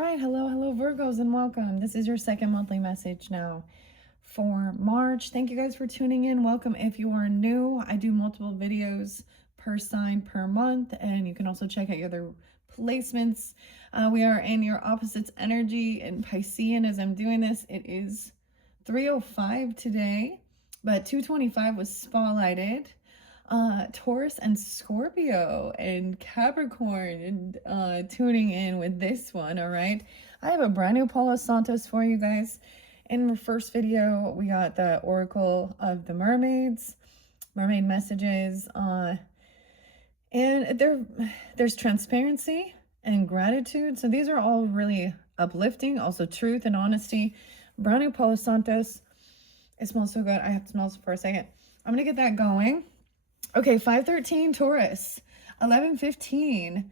right, hello, Virgos, and welcome. This is your second monthly message now for March. Thank you guys for tuning in. Welcome if you are new. I do multiple videos per sign per month, and you can also check out your other placements. We are in your opposites energy in Piscean as I'm doing this. It is 3:05 today, but 2:25 was spotlighted. Taurus and Scorpio and Capricorn and tuning in with this one. All right, I have a brand new Palo Santos for you guys. In the first video, we got the Oracle of the Mermaids, mermaid messages, and there's transparency and gratitude. So these are all really uplifting. Also truth and honesty. Brand new Palo Santos. It smells so good. I have to smell it for a second. I'm gonna get that going. Okay, 5:13 Taurus, 11:15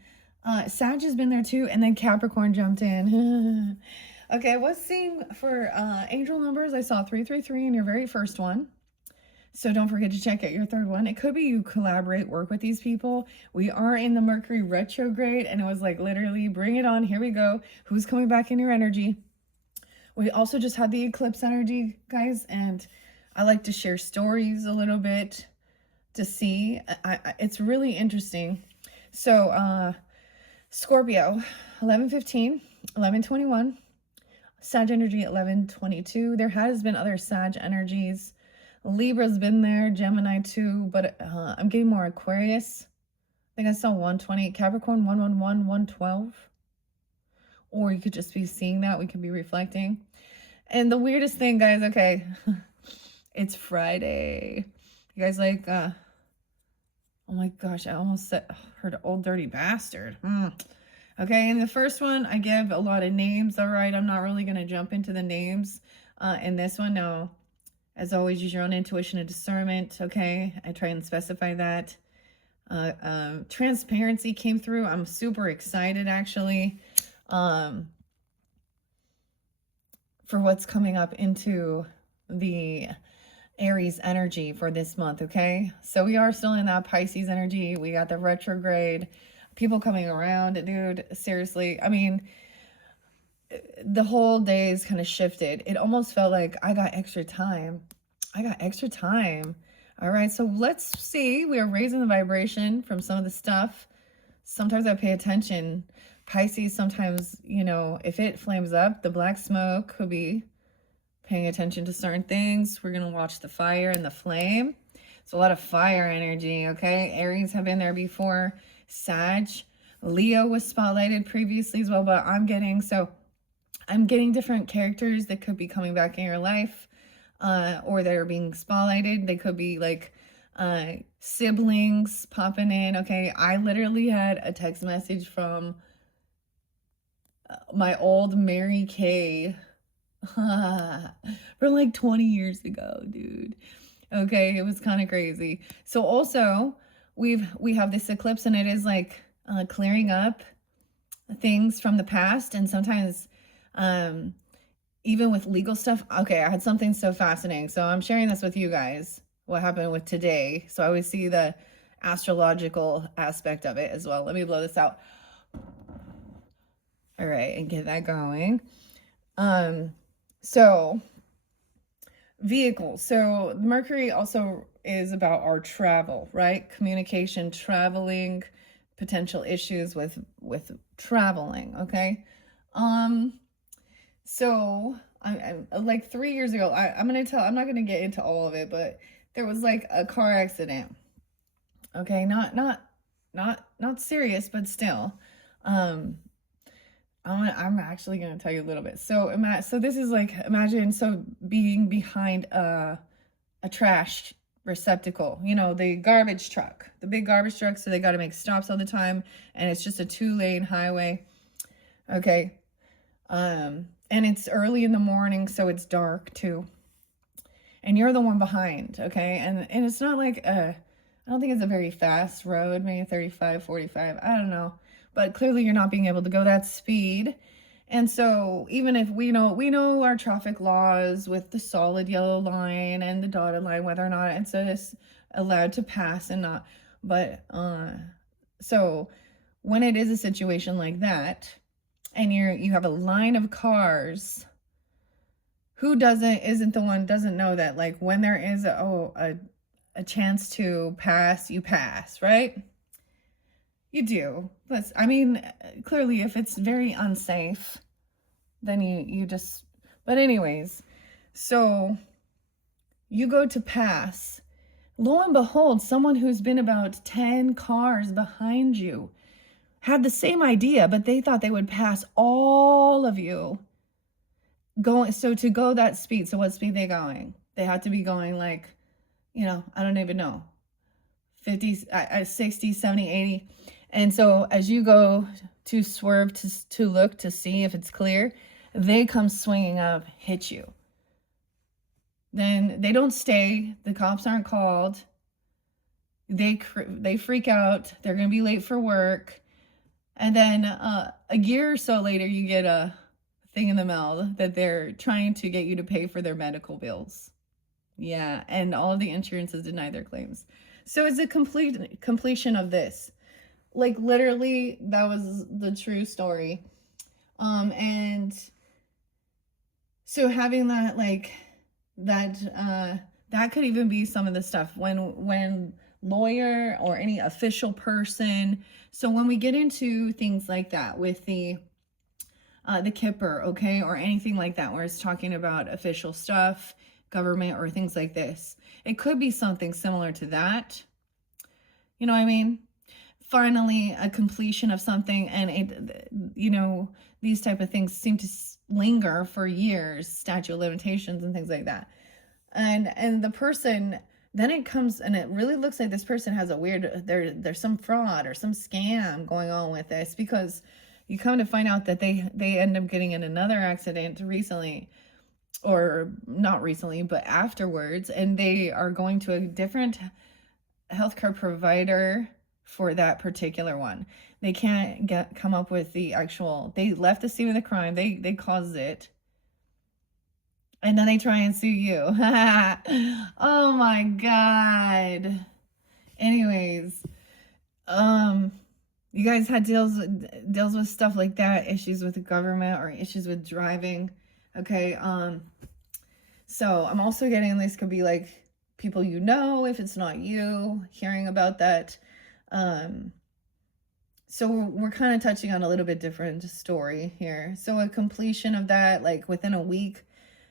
Sag has been there too, and then Capricorn jumped in. Okay, what's seeing for angel numbers? I saw 333 in your very first one, so don't forget to check out your third one. It could be you collaborate, work with these people. We are in the Mercury retrograde, and it was like literally bring it on. Here we go. Who's coming back in your energy? We also just had the eclipse energy, guys, and I like to share stories a little bit to see. It's really interesting. So Scorpio 11:15, 11:21, Sag energy 11:22. There has been other Sag energies. Libra's been there, Gemini too, but I'm getting more Aquarius. I think I saw 120, Capricorn 111, 112. Or you could just be seeing that. We could be reflecting. And the weirdest thing, guys, okay, it's Friday. You guys like oh my gosh, I almost heard old dirty bastard. Okay, in the first one, I give a lot of names. All right, I'm not really going to jump into the names. In this one, no. As always, use your own intuition and discernment. Okay, I try and specify that. Transparency came through. I'm super excited, actually, for what's coming up into the Aries energy for this month. Okay, so we are still in that Pisces energy. We got the retrograde, people coming around, dude. Seriously, I mean, the whole day is kind of shifted. It almost felt like I got extra time. All right, so let's see. We are raising the vibration from some of the stuff. Sometimes I pay attention. Pisces, sometimes, you know, if it flames up, the black smoke could be paying attention to certain things. We're going to watch the fire and the flame. It's a lot of fire energy, okay? Aries have been there before. Sag. Leo was spotlighted previously as well, but I'm getting different characters that could be coming back in your life, or that are being spotlighted. They could be like siblings popping in, okay? I literally had a text message from my old Mary Kay from like 20 years ago, dude. Okay, it was kind of crazy. So also we have this eclipse, and it is like clearing up things from the past, and sometimes even with legal stuff. Okay, I had something so fascinating, so I'm sharing this with you guys, what happened with today, so I always see the astrological aspect of it as well. Let me blow this out. All right, and get that going. So vehicles. So Mercury also is about our travel, right? Communication, traveling, potential issues with traveling, okay? So I like 3 years ago, I'm not gonna get into all of it, but there was like a car accident. Okay, not serious, but still. I'm actually going to tell you a little bit. So this is like, imagine being behind a trash receptacle, you know, the garbage truck, the big garbage truck. So they got to make stops all the time, and it's just a 2-lane highway. Okay. And it's early in the morning, so it's dark too. And you're the one behind. Okay. And it's not like I don't think it's a very fast road, maybe 35, 45. I don't know. But clearly you're not being able to go that speed. And so even if we know our traffic laws with the solid yellow line and the dotted line, whether or not it's allowed to pass and not, but so when it is a situation like that, and you have a line of cars. Who isn't the one doesn't know that, like, when there is a chance to pass, you pass, right? You do. But I mean, clearly if it's very unsafe, then you just, but anyways, so you go to pass. Lo and behold, someone who's been about 10 cars behind you had the same idea, but they thought they would pass all of you going. So to go that speed, so what speed they going? They had to be going like, I don't even know, 50, 60, 70, 80. And so as you go to swerve to look to see if it's clear, they come swinging up, hit you. Then they don't stay. The cops aren't called. They freak out. They're going to be late for work. And then a year or so later, you get a thing in the mail that they're trying to get you to pay for their medical bills. Yeah, and all of the insurances deny their claims. So it's a completion of this. Like, literally, that was the true story. And so having that, like, that could even be some of the stuff when lawyer or any official person. So when we get into things like that with the Kipper, okay, or anything like that, where it's talking about official stuff, government, or things like this, it could be something similar to that. You know what I mean? Finally, a completion of something, and it, these type of things seem to linger for years, statute of limitations and things like that. And the person, then it comes, and it really looks like this person has a weird, there's some fraud or some scam going on with this, because you come to find out that they end up getting in another accident recently, or not recently, but afterwards, and they are going to a different healthcare provider for that particular one. They can't come up with the actual, they left the scene of the crime, they caused it, and then they try and sue you. Oh my god. Anyways, you guys had deals with stuff like that, issues with the government or issues with driving. Okay. So I'm also getting, this could be like people if it's not you, hearing about that. So we're kind of touching on a little bit different story here. So a completion of that, like within a week,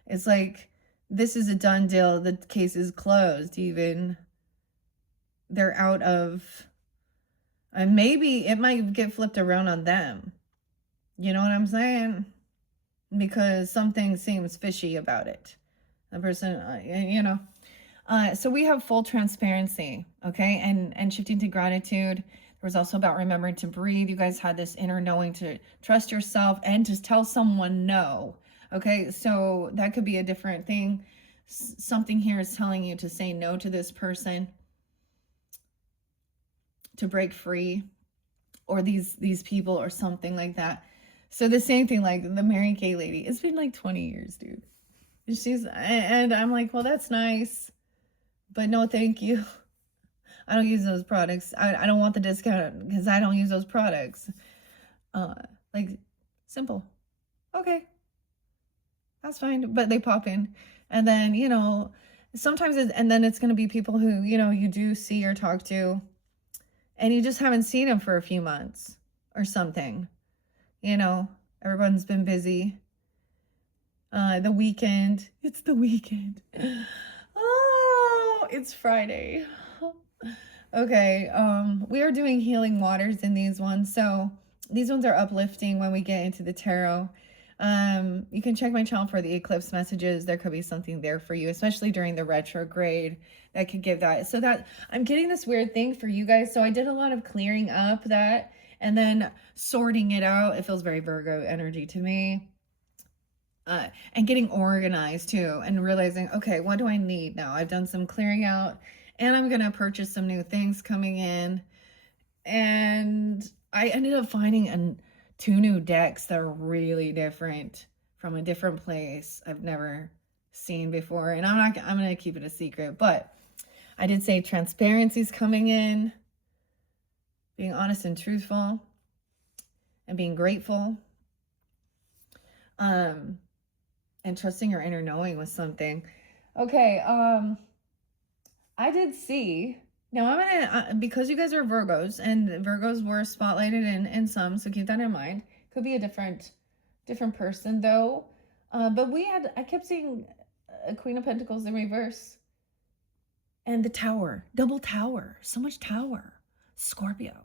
it's like, this is a done deal. The case is closed. Even they're out of, and maybe it might get flipped around on them. You know what I'm saying? Because something seems fishy about it. The person, so we have full transparency, okay? And shifting to gratitude. There was also about remembering to breathe. You guys had this inner knowing to trust yourself and to tell someone no, okay? So that could be a different thing. Something here is telling you to say no to this person, to break free, or these people, or something like that. So the same thing, like the Mary Kay lady, it's been like 20 years, dude. And I'm like, well, that's nice, but no, thank you. I don't use those products. I don't want the discount because I don't use those products. Like, simple. Okay, that's fine. But they pop in, and then sometimes and then it's going to be people who you do see or talk to, and you just haven't seen them for a few months or something. Everyone's been busy. The weekend. It's the weekend. Oh, it's Friday. Okay, we are doing healing waters in these ones. So these ones are uplifting when we get into the tarot. You can check my channel for the eclipse messages. There could be something there for you, especially during the retrograde, that could give that. So that I'm getting this weird thing for you guys. So I did a lot of clearing up that and then sorting it out. It feels very Virgo energy to me. And getting organized too, and realizing, okay, what do I need now? I've done some clearing out, and I'm going to purchase some new things coming in. And I ended up finding two new decks that are really different, from a different place I've never seen before. And I'm going to keep it a secret, but I did say transparency's coming in, being honest and truthful, and being grateful. Um, and trusting your inner knowing with something. Okay, I did see. Now I'm gonna because you guys are Virgos and Virgos were spotlighted in some, so keep that in mind. Could be a different person though. But I kept seeing a Queen of Pentacles in reverse and the Tower, double Tower, so much Tower, Scorpio.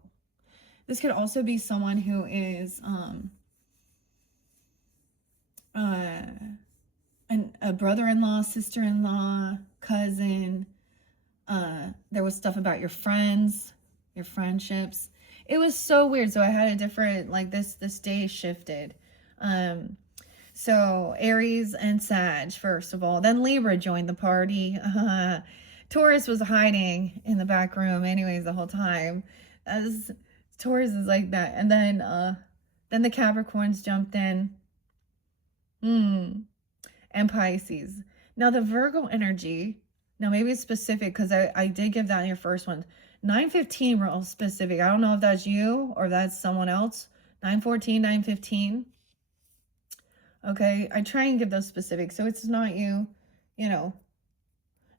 This could also be someone who is a brother-in-law, sister-in-law, cousin. There was stuff about your friends, your friendships. It was so weird. So I had a different, like, this day shifted. So Aries and Sag, first of all. Then Libra joined the party. Taurus was hiding in the back room anyways the whole time. As Taurus is like that. And then the Capricorns jumped in. And Pisces. Now the Virgo energy, now maybe it's specific because I did give that in your first one. 9:15 real specific. I don't know if that's you or that's someone else. 9:14, 9:15. Okay, I try and give those specifics so it's not you, you know.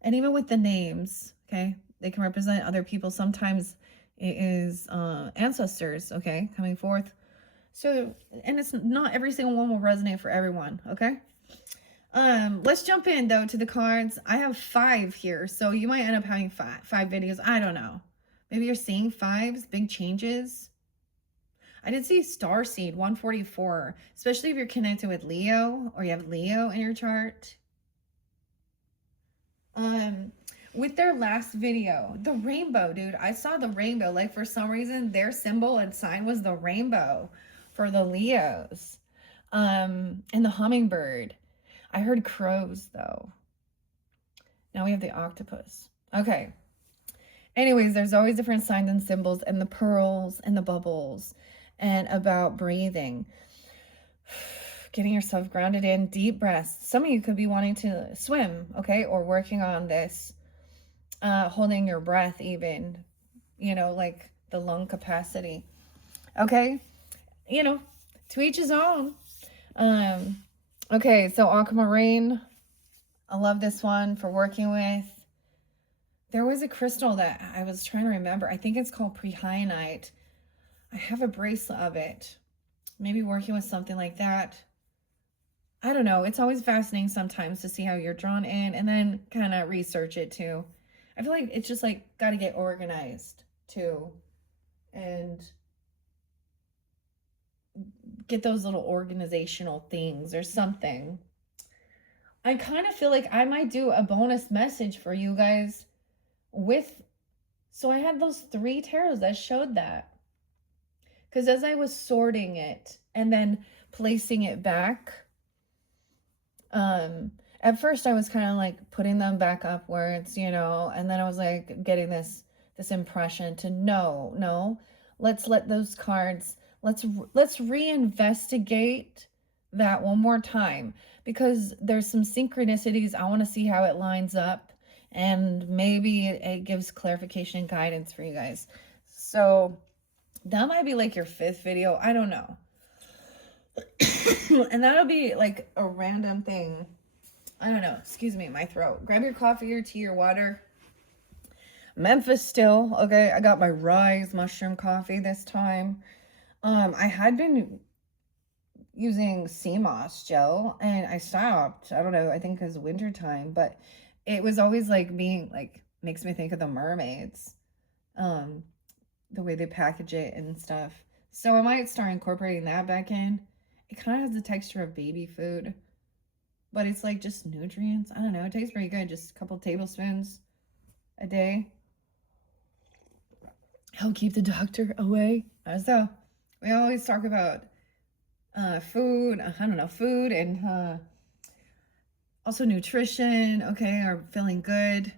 And even with the names, okay, they can represent other people. Sometimes it is ancestors, okay, coming forth. So, and it's not every single one will resonate for everyone, okay? Let's jump in though to the cards. I have 5 here, so you might end up having five videos. I don't know. Maybe you're seeing 5s, big changes. I did see Starseed 144, especially if you're connected with Leo or you have Leo in your chart. With their last video, the rainbow, dude. I saw the rainbow. Like, for some reason, their symbol and sign was the rainbow for the Leos. And the hummingbird. I heard crows, though. Now we have the octopus. Okay. Anyways, there's always different signs and symbols, and the pearls and the bubbles, and about breathing. Getting yourself grounded in deep breaths. Some of you could be wanting to swim, okay, or working on this, holding your breath even, you know, like the lung capacity, okay, you know, to each his own. Okay, so aquamarine, I love this one for working with. There was a crystal that I was trying to remember. I think it's called prehionite. I have a bracelet of it. Maybe working with something like that. I don't know. It's always fascinating sometimes to see how you're drawn in and then kind of research it too. I feel like it's just like got to get organized too. And get those little organizational things or something. I kind of feel like I might do a bonus message for you guys with, so I had those 3 tarots that showed that. Because as I was sorting it and then placing it back, at first I was kind of like putting them back upwards, you know, and then I was like getting this impression to no, let's let those cards, let's reinvestigate that one more time, because there's some synchronicities. I want to see how it lines up, and maybe it gives clarification and guidance for you guys. So that might be like your 5th video. I don't know. And that'll be like a random thing. I don't know. Excuse me, my throat. Grab your coffee or tea or water. Memphis still. Okay, I got my Rise mushroom coffee this time. I had been using sea moss gel and I stopped. I don't know. I think because winter time, but it was always like being like, makes me think of the mermaids. The way they package it and stuff. So I might start incorporating that back in. It kind of has the texture of baby food, but it's like just nutrients. I don't know. It tastes pretty good. Just a couple tablespoons a day. Help keep the doctor away. So we always talk about food. I don't know, food and also nutrition. Okay, or feeling good,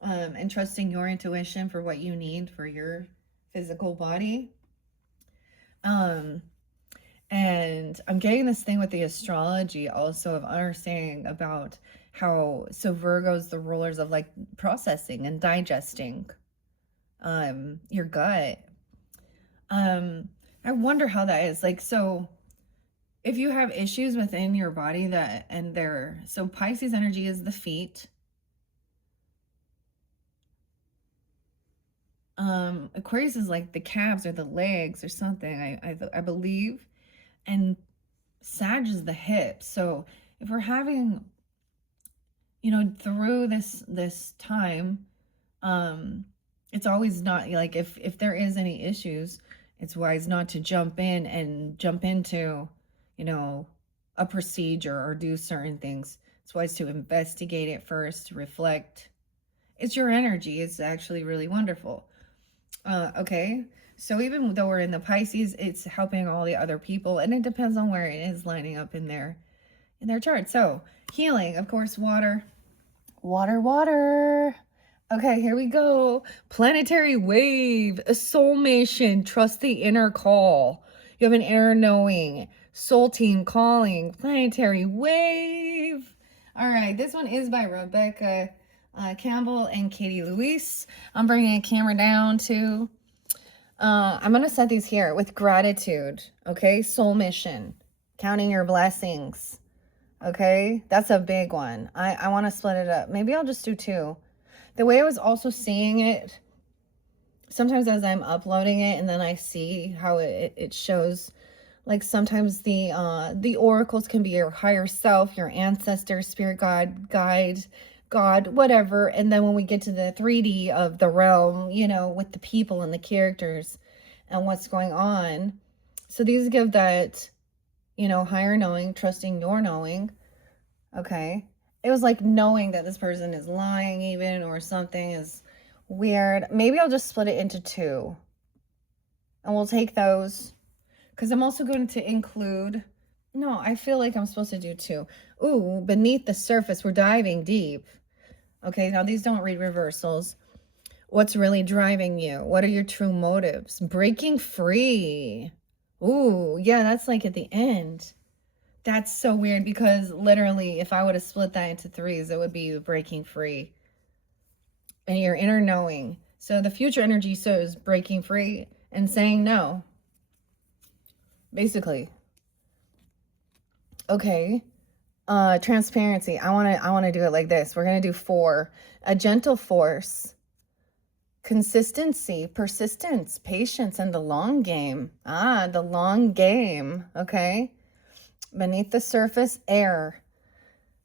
and trusting your intuition for what you need for your physical body. And I'm getting this thing with the astrology also of understanding about how, so Virgo's the rulers of like processing and digesting your gut. I wonder how that is. Like, so if you have issues within your body so Pisces energy is the feet. Aquarius is like the calves or the legs or something, I believe. And Sag is the hips. So if we're having, through this time, it's always not like, if there is any issues, it's wise not to jump into, a procedure or do certain things. It's wise to investigate it first, reflect. It's your energy. It's actually really wonderful. Okay. So even though we're in the Pisces, it's helping all the other people, and it depends on where it is lining up in their chart. So healing, of course, water. Okay, here we go. Planetary wave, a soulmation, trust the inner call. You have an inner knowing, soul team calling, planetary wave. All right, this one is by Rebecca Campbell and Katie Luis. I'm bringing a camera down too. I'm going to set these here with gratitude. Okay, soul mission, counting your blessings. Okay, that's a big one. I want to split it up. Maybe I'll just do two. The way I was also seeing it, sometimes as I'm uploading it and then I see how it shows, like sometimes the oracles can be your higher self, your ancestor, spirit guide, God, whatever. And then when we get to the 3D of the realm, with the people and the characters and what's going on. So these give that, higher knowing, trusting your knowing. Okay. It was like knowing that this person is lying even, or something is weird. Maybe I'll just split it into two. And we'll take those. Because I'm also going to include... No, I feel like I'm supposed to do two. Ooh, beneath the surface. We're diving deep. Okay, now these don't read reversals. What's really driving you? What are your true motives? Breaking free. Ooh, yeah, that's like at the end. That's so weird, because literally, if I would have split that into threes, it would be breaking free. And your inner knowing. So the future energy shows breaking free and saying no. Basically. Okay. Transparency. I want to do it like this. We're going to do 4. A gentle force. Consistency, persistence, patience, and the long game. The long game. Okay. Beneath the surface, air.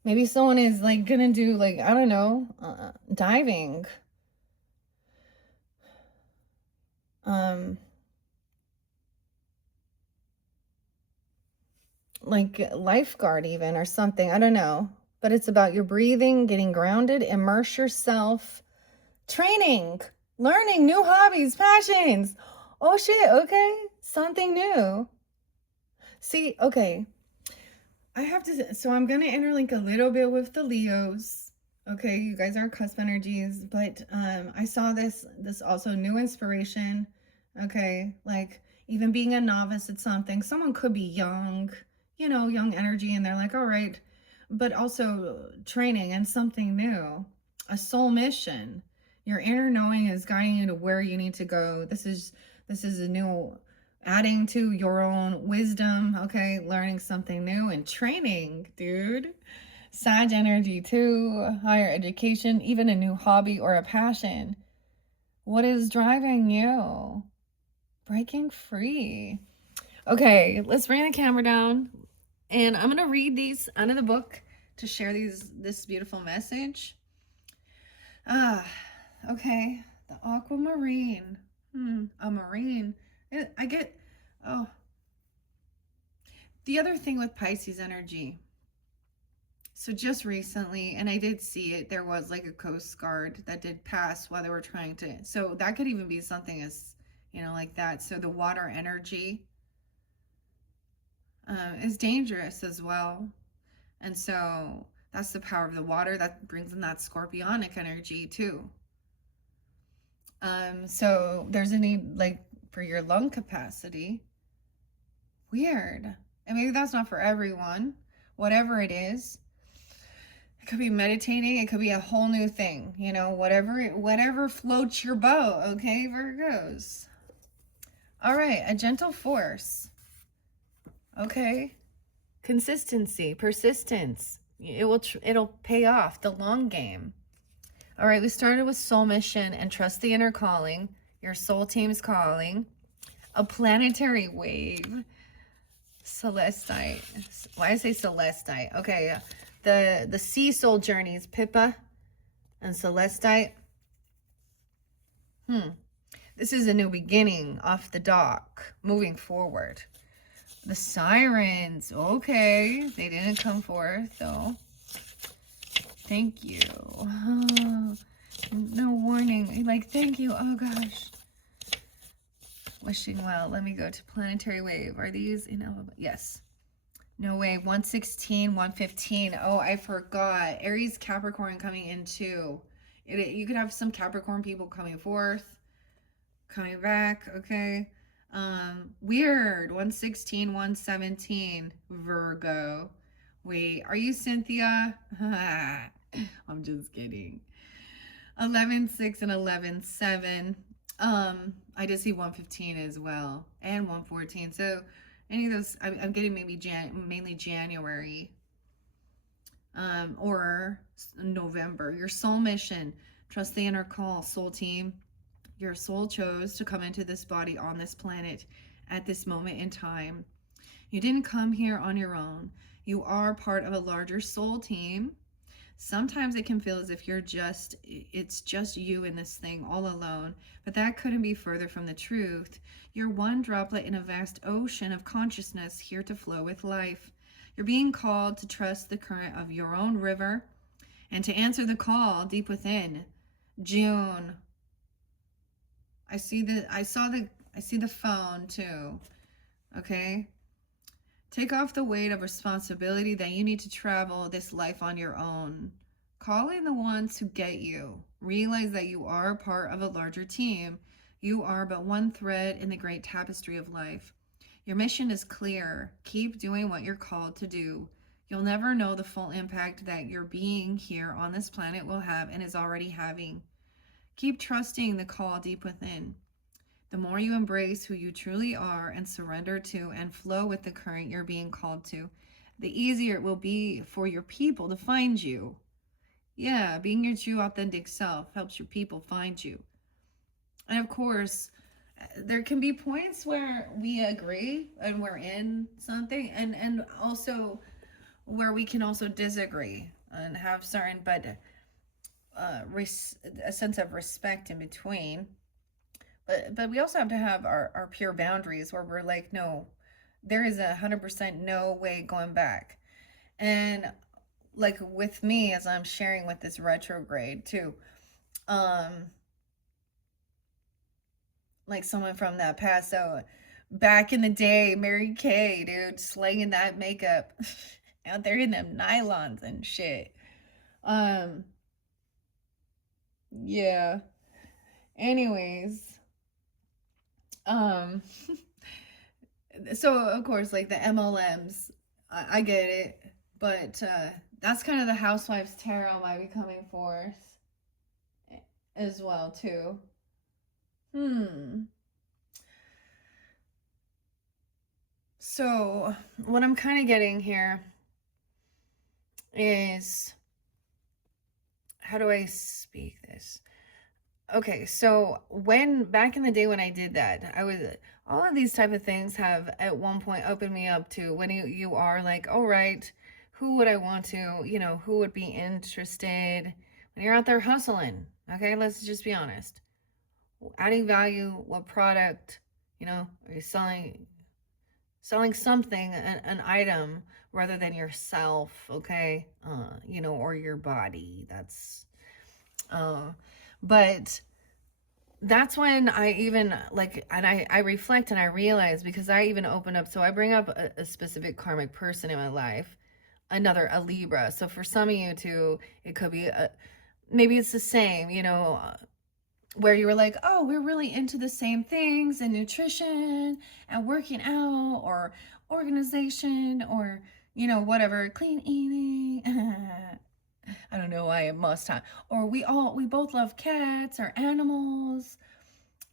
Maybe someone is like gonna do, like, I don't know, diving. Like lifeguard even, or something. I don't know. But it's about your breathing, getting grounded, immerse yourself, training, learning new hobbies, passions. Oh shit, okay. Something new. See, okay. I have to, so I'm going to interlink a little bit with the Leos. Okay, you guys are cusp energies, but I saw this also new inspiration. Okay, like even being a novice at something, someone could be young, young energy, and they're like, all right, but also training and something new, a soul mission. Your inner knowing is guiding you to where you need to go. This is a new, adding to your own wisdom, okay, learning something new and training, dude. Sag energy too, higher education, even a new hobby or a passion. What is driving you? Breaking free. Okay, let's bring the camera down, and I'm gonna read these out of the book to share this beautiful message. Okay, the aquamarine. A marine. The other thing with Pisces energy. So just recently, and I did see it, there was like a Coast Guard that did pass while they were trying to, so that could even be something as, like that. So the water energy is dangerous as well. And so that's the power of the water that brings in that scorpionic energy too. So there's a need, like, for your lung capacity. Weird. And maybe that's not for everyone. Whatever it is. It could be meditating. It could be a whole new thing. Whatever floats your boat. Okay, Virgos. All right, a gentle force. Okay. Consistency, persistence. It'll pay off, the long game. All right, we started with soul mission and trust the inner calling. Your soul team's calling. A planetary wave. Celestite. Why I say Celestite? Okay, the sea soul journeys, Pippa and Celestite. This is a new beginning off the dock, moving forward. The sirens. Okay, they didn't come forth though. Thank you. Oh, no warning. Like, thank you. Oh gosh. Wishing well. Let me go to planetary wave. Are these in alphabet? Yes. No way. 116, 115. Oh, I forgot. Aries, Capricorn coming in too. You could have some Capricorn people coming forth, coming back. Okay. Weird. 116, 117. Virgo. Wait, are you Cynthia? I'm just kidding. 11-6 and 11-7. I just see 115 as well, and 114. So any of those, I'm getting maybe mainly January, or November. Your soul mission, trust the inner call, soul team. Your soul chose to come into this body on this planet at this moment in time. You didn't come here on your own. You are part of a larger soul team. Sometimes it can feel as if it's just you in this thing all alone, but that couldn't be further from the truth. You're one droplet in a vast ocean of consciousness here to flow with life. You're being called to trust the current of your own river and to answer the call deep within. June. I see the phone too. Okay? Take off the weight of responsibility that you need to travel this life on your own. Call in the ones who get you. Realize that you are part of a larger team. You are but one thread in the great tapestry of life. Your mission is clear. Keep doing what you're called to do. You'll never know the full impact that your being here on this planet will have and is already having. Keep trusting the call deep within. The more you embrace who you truly are and surrender to and flow with the current you're being called to, the easier it will be for your people to find you. Yeah, being your true authentic self helps your people find you. And of course, there can be points where we agree and we're in something, and also where we can also disagree and have certain, but a sense of respect in between. But we also have to have our pure boundaries where we're like, no, there is 100% no way going back. And like with me, as I'm sharing with this retrograde too, like someone from that past. So back in the day, Mary Kay, dude, slaying that makeup out there in them nylons and shit. Yeah. Anyways. So of course, like the MLMs, I get it, but that's kind of the Housewives Tarot might be coming forth as well too. So what I'm kind of getting here is, how do I speak this? Okay, so back in the day when I did that, all of these type of things have at one point opened me up to when you are like, all right, who would I want to, who would be interested when you're out there hustling? Okay, let's just be honest. Adding value, what product, are you selling something, an item, rather than yourself, okay? Or your body. That's but that's when I even and I reflect and I realize, because I even open up, so I bring up a specific karmic person in my life, a Libra. So for some of you too, it could be maybe it's the same, where you were like, oh, we're really into the same things, and nutrition and working out or organization or whatever, clean eating. I don't know why it must have. Or we both love cats or animals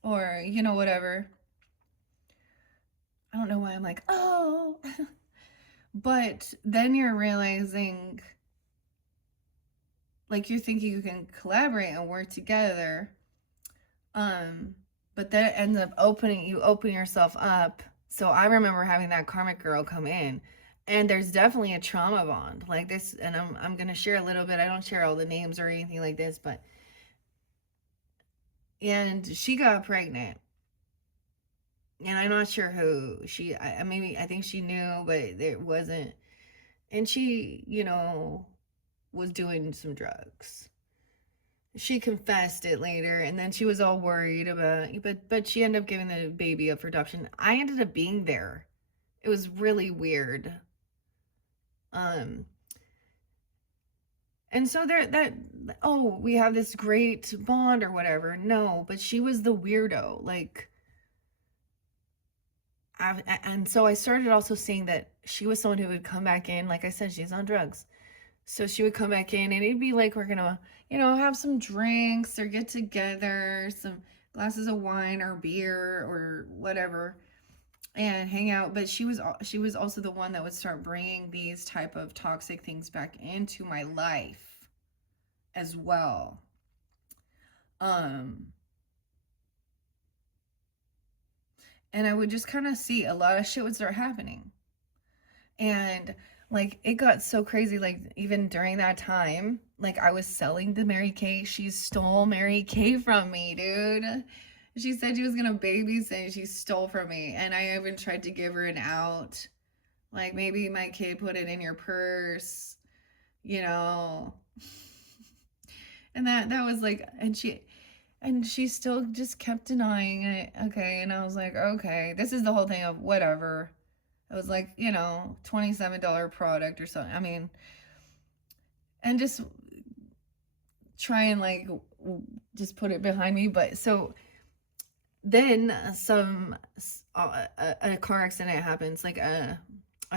or, whatever. I don't know why I'm like, oh. But then you're realizing, like, you're thinking you can collaborate and work together. But that ends up open yourself up. So I remember having that karmic girl come in, and there's definitely a trauma bond like this. And I'm gonna share a little bit. I don't share all the names or anything like this, but and she got pregnant, and I'm not sure who she. Maybe I think she knew, but it wasn't. And she, was doing some drugs. She confessed it later, and then she was all worried about, but she ended up giving the baby up for adoption. I ended up being there. It was really weird. um and so there that oh, we have this great bond or whatever. No, but she was the weirdo. Like, and so I started also seeing that she was someone who would come back in. Like I said, she's on drugs. So she would come back in, and it'd be like, we're gonna, have some drinks or get together, some glasses of wine or beer or whatever, and hang out. But she was also the one that would start bringing these type of toxic things back into my life as well. Um, and I would just kind of see a lot of shit would start happening. And like, it got so crazy, like, even during that time, like, I was selling the Mary Kay. She stole Mary Kay from me, dude. She said she was gonna babysit, and she stole from me. And I even tried to give her an out. Like, maybe my kid put it in your purse, you know. And that was like, and she still just kept denying it. Okay, and I was like, okay, this is the whole thing of whatever. It was like, $27 product or something. I mean, and just try and like just put it behind me. But so then a car accident happens, like a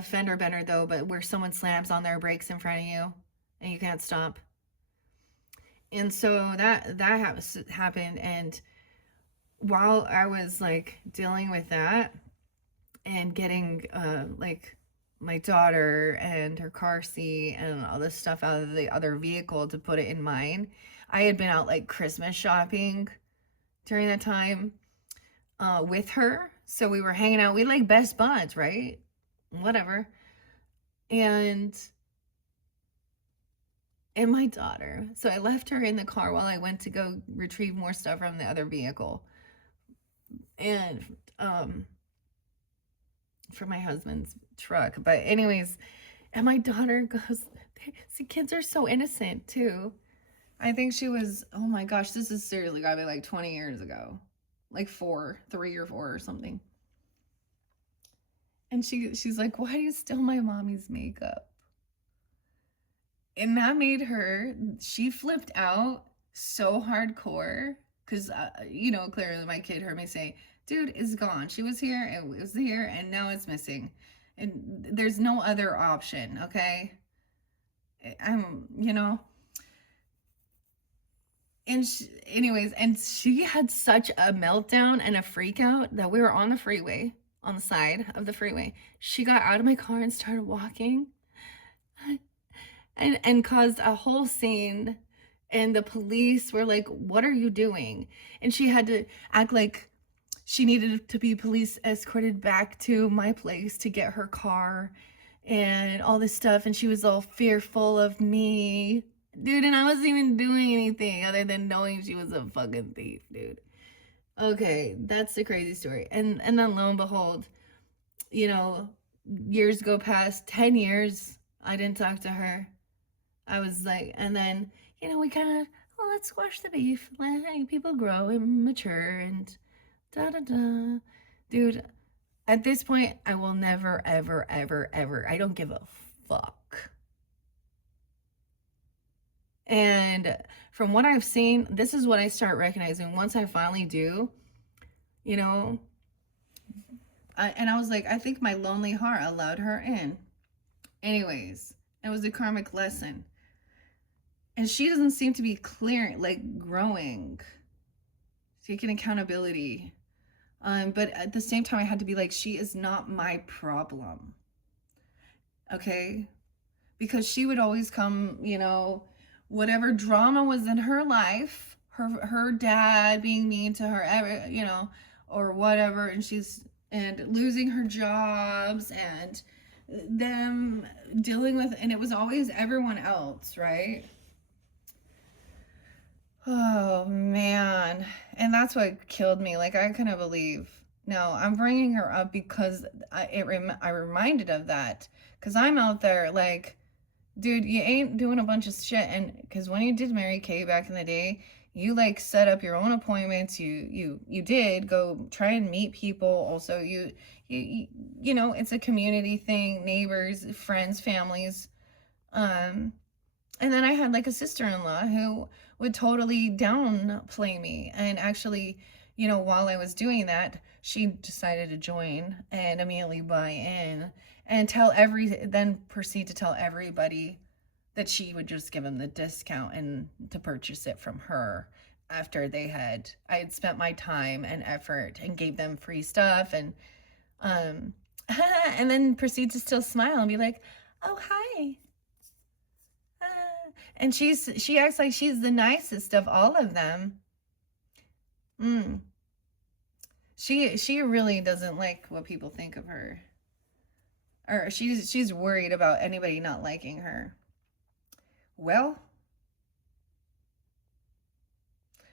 fender bender though, but where someone slams on their brakes in front of you and you can't stop. And so that happened. And while I was like dealing with that and getting like my daughter and her car seat and all this stuff out of the other vehicle to put it in mine, I had been out like Christmas shopping during that time with her. So we were hanging out. We like best buds, right? Whatever. And my daughter. So I left her in the car while I went to go retrieve more stuff from the other vehicle. And for my husband's truck. But anyways, and my daughter goes, see, kids are so innocent too. I think she was, oh my gosh, this is seriously gotta be like 20 years ago. Like 3 or 4 or something. And she's like, why do you steal my mommy's makeup? And that made her, she flipped out so hardcore. Because, clearly my kid heard me say, dude, it's gone. She was here, it was here, and now it's missing. And there's no other option, okay? And anyways, and she had such a meltdown and a freak out that we were on the freeway, on the side of the freeway. She got out of my car and started walking and caused a whole scene. And the police were like, what are you doing? And she had to act like she needed to be police escorted back to my place to get her car and all this stuff. And she was all fearful of me, dude. And I wasn't even doing anything other than knowing she was a fucking thief, dude. Okay, that's the crazy story. And then lo and behold, years go past, 10 years, I didn't talk to her. I was like, and then, we kind of, let's squash the beef. Let people grow and mature and da-da-da. Dude, at this point, I will never, ever, ever, ever, I don't give a fuck. And from what I've seen, this is what I start recognizing once I finally do, and I was like, I think my lonely heart allowed her in. Anyways, it was a karmic lesson. And she doesn't seem to be clearing, like growing, taking accountability. But at the same time, I had to be like, she is not my problem. okay? Because she would always come, you know, whatever drama was in her life, her dad being mean to her, you know, or whatever, and and losing her jobs and them dealing with, and it was always everyone else, right? Oh man. And that's what killed me. Like, I couldn't believe. No, I'm bringing her up because I reminded of that, because I'm out there like, dude, you ain't doing a bunch of shit. And because when you did Mary Kay back in the day, you like set up your own appointments. You did go try and meet people. Also, you you know, it's a community thing, neighbors, friends, families. Um, and then I had like a sister-in-law who would totally downplay me. And actually, you know, while I was doing that, she decided to join and immediately buy in and then proceed to tell everybody that she would just give them the discount and to purchase it from her after I had spent my time and effort and gave them free stuff. And um and then proceed to still smile and be like, oh hi. And she acts like she's the nicest of all of them. Mm. She really doesn't like what people think of her. Or she's worried about anybody not liking her. Well,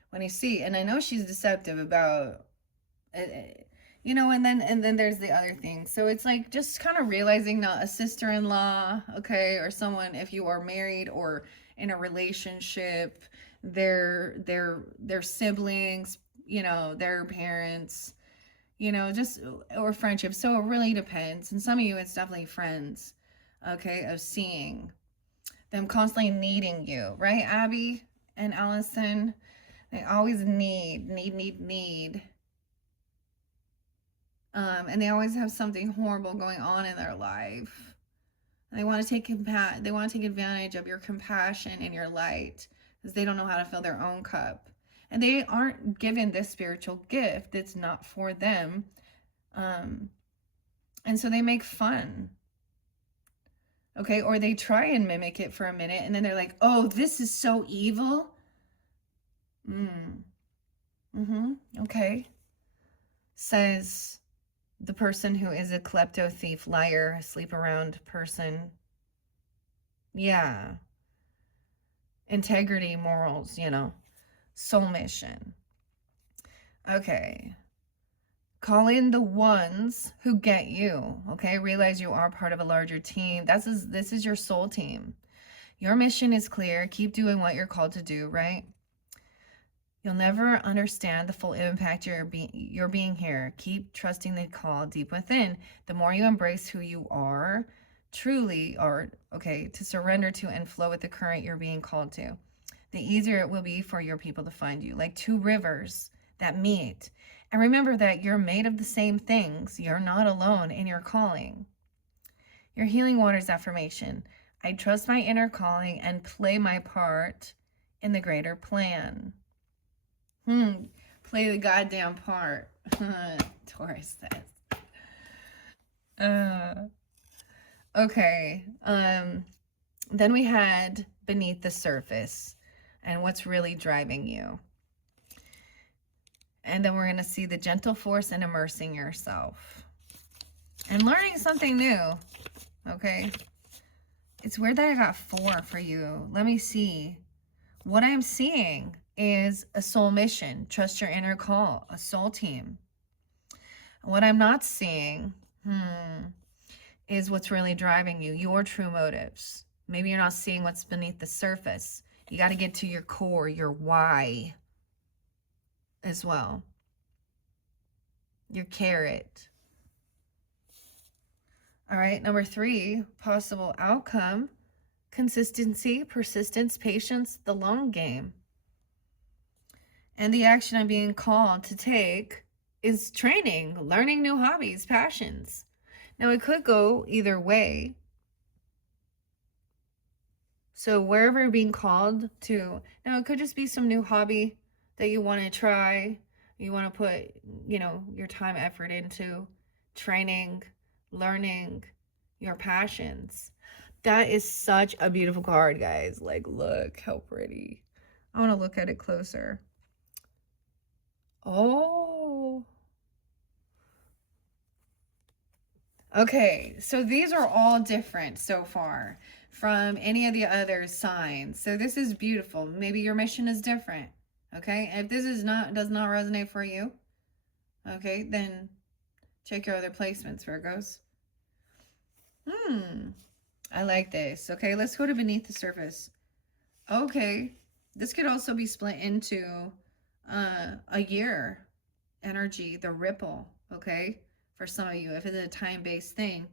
when you see, and I know she's deceptive about you know, and then there's the other thing. So it's like just kind of realizing, not a sister-in-law, okay, or someone, if you are married or in a relationship, their siblings, you know, their parents, you know, just, or friendship. So it really depends. And some of you, it's definitely friends, okay, of seeing them constantly needing you, right, Abby and Allison? They always need. And they always have something horrible going on in their life. And they want to they want to take advantage of your compassion and your light, because they don't know how to fill their own cup. And they aren't given this spiritual gift. It's not for them. And so they make fun. Okay, or they try and mimic it for a minute, and then they're like, oh, this is so evil. Okay. Says the person who is a klepto thief, liar, sleep around person. Yeah. Integrity, morals, you know. Soul mission. Okay. Call in the ones who get you. Okay. Realize you are part of a larger team. This is your soul team. Your mission is clear. Keep doing what you're called to do, right? You'll never understand the full impact you're being here. Keep trusting the call deep within. The more you embrace who you are, truly are, okay, to surrender to and flow with the current you're being called to, the easier it will be for your people to find you, like two rivers that meet. And remember that you're made of the same things. You're not alone in your calling. Your healing waters affirmation. I trust my inner calling and play my part in the greater plan. Play the goddamn part. Taurus says. Okay. Then we had beneath the surface and what's really driving you. And then we're going to see the gentle force and immersing yourself. And learning something new. Okay. It's weird that I got 4 for you. Let me see. What I'm seeing is a soul mission. Trust your inner call. A soul team. What I'm not seeing is what's really driving you. Your true motives. Maybe you're not seeing what's beneath the surface. You got to get to your core, your why as well. Your carrot. All right, number 3, possible outcome. Consistency, persistence, patience, the long game. And the action I'm being called to take is training, learning new hobbies, passions. Now, it could go either way. So wherever you're being called to, now it could just be some new hobby that you want to try. You want to put, you know, your time, effort into training, learning, your passions. That is such a beautiful card, guys. Like, look how pretty. I want to look at it closer. Oh. Okay, so these are all different so far from any of the other signs. So this is beautiful. Maybe your mission is different. Okay, if this is not does not resonate for you, okay, then check your other placements, Virgos. I like this. Okay, let's go to beneath the surface. Okay, this could also be split into a year energy, the ripple, okay, for some of you, if it's a time-based thing.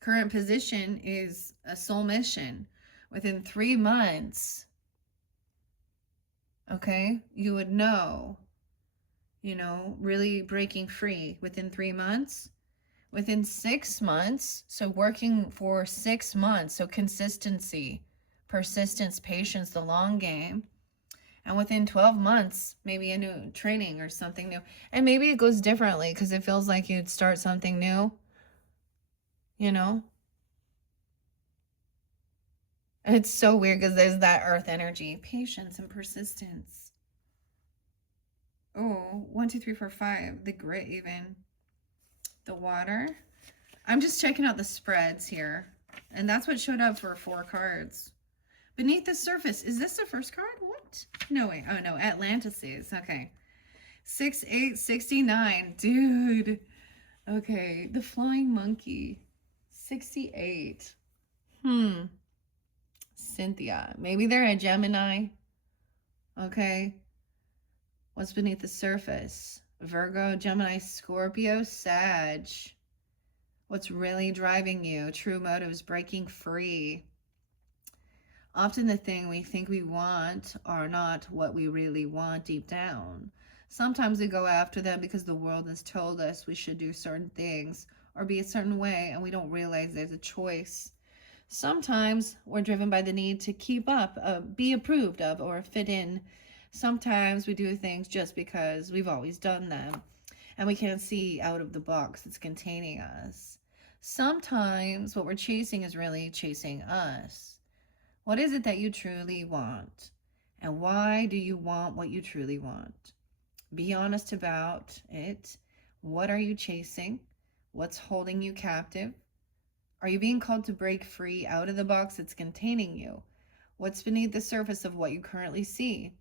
Current position is a soul mission. Within 3 months, okay, you would know, really breaking free within 3 months. Within 6 months, so working for 6 months, so consistency, persistence, patience, the long game. And within 12 months, maybe a new training or something new. And maybe it goes differently because it feels like you'd start something new, It's so weird because there's that earth energy, patience and persistence. Oh, 1, 2, 3, 4, 5, the grit even. The water. I'm just checking out the spreads here. And that's what showed up for 4 cards. Beneath the surface. Is this the first card? What? No, wait. Oh, no. Atlantis is. Okay. 6, 8, 69. Dude. Okay. The flying monkey. 68. Cynthia. Maybe they're a Gemini. Okay. What's beneath the surface? Virgo, Gemini, Scorpio, Sag. What's really driving you? True motives, breaking free. Often the thing we think we want are not what we really want deep down. Sometimes we go after them because the world has told us we should do certain things or be a certain way, and we don't realize there's a choice. Sometimes we're driven by the need to keep up, be approved of, or fit in. Sometimes we do things just because we've always done them, and we can't see out of the box that's containing us. Sometimes what we're chasing is really chasing us. What is it that you truly want? And why do you want what you truly want? Be honest about it. What are you chasing? What's holding you captive? Are you being called to break free out of the box that's containing you? What's beneath the surface of what you currently see?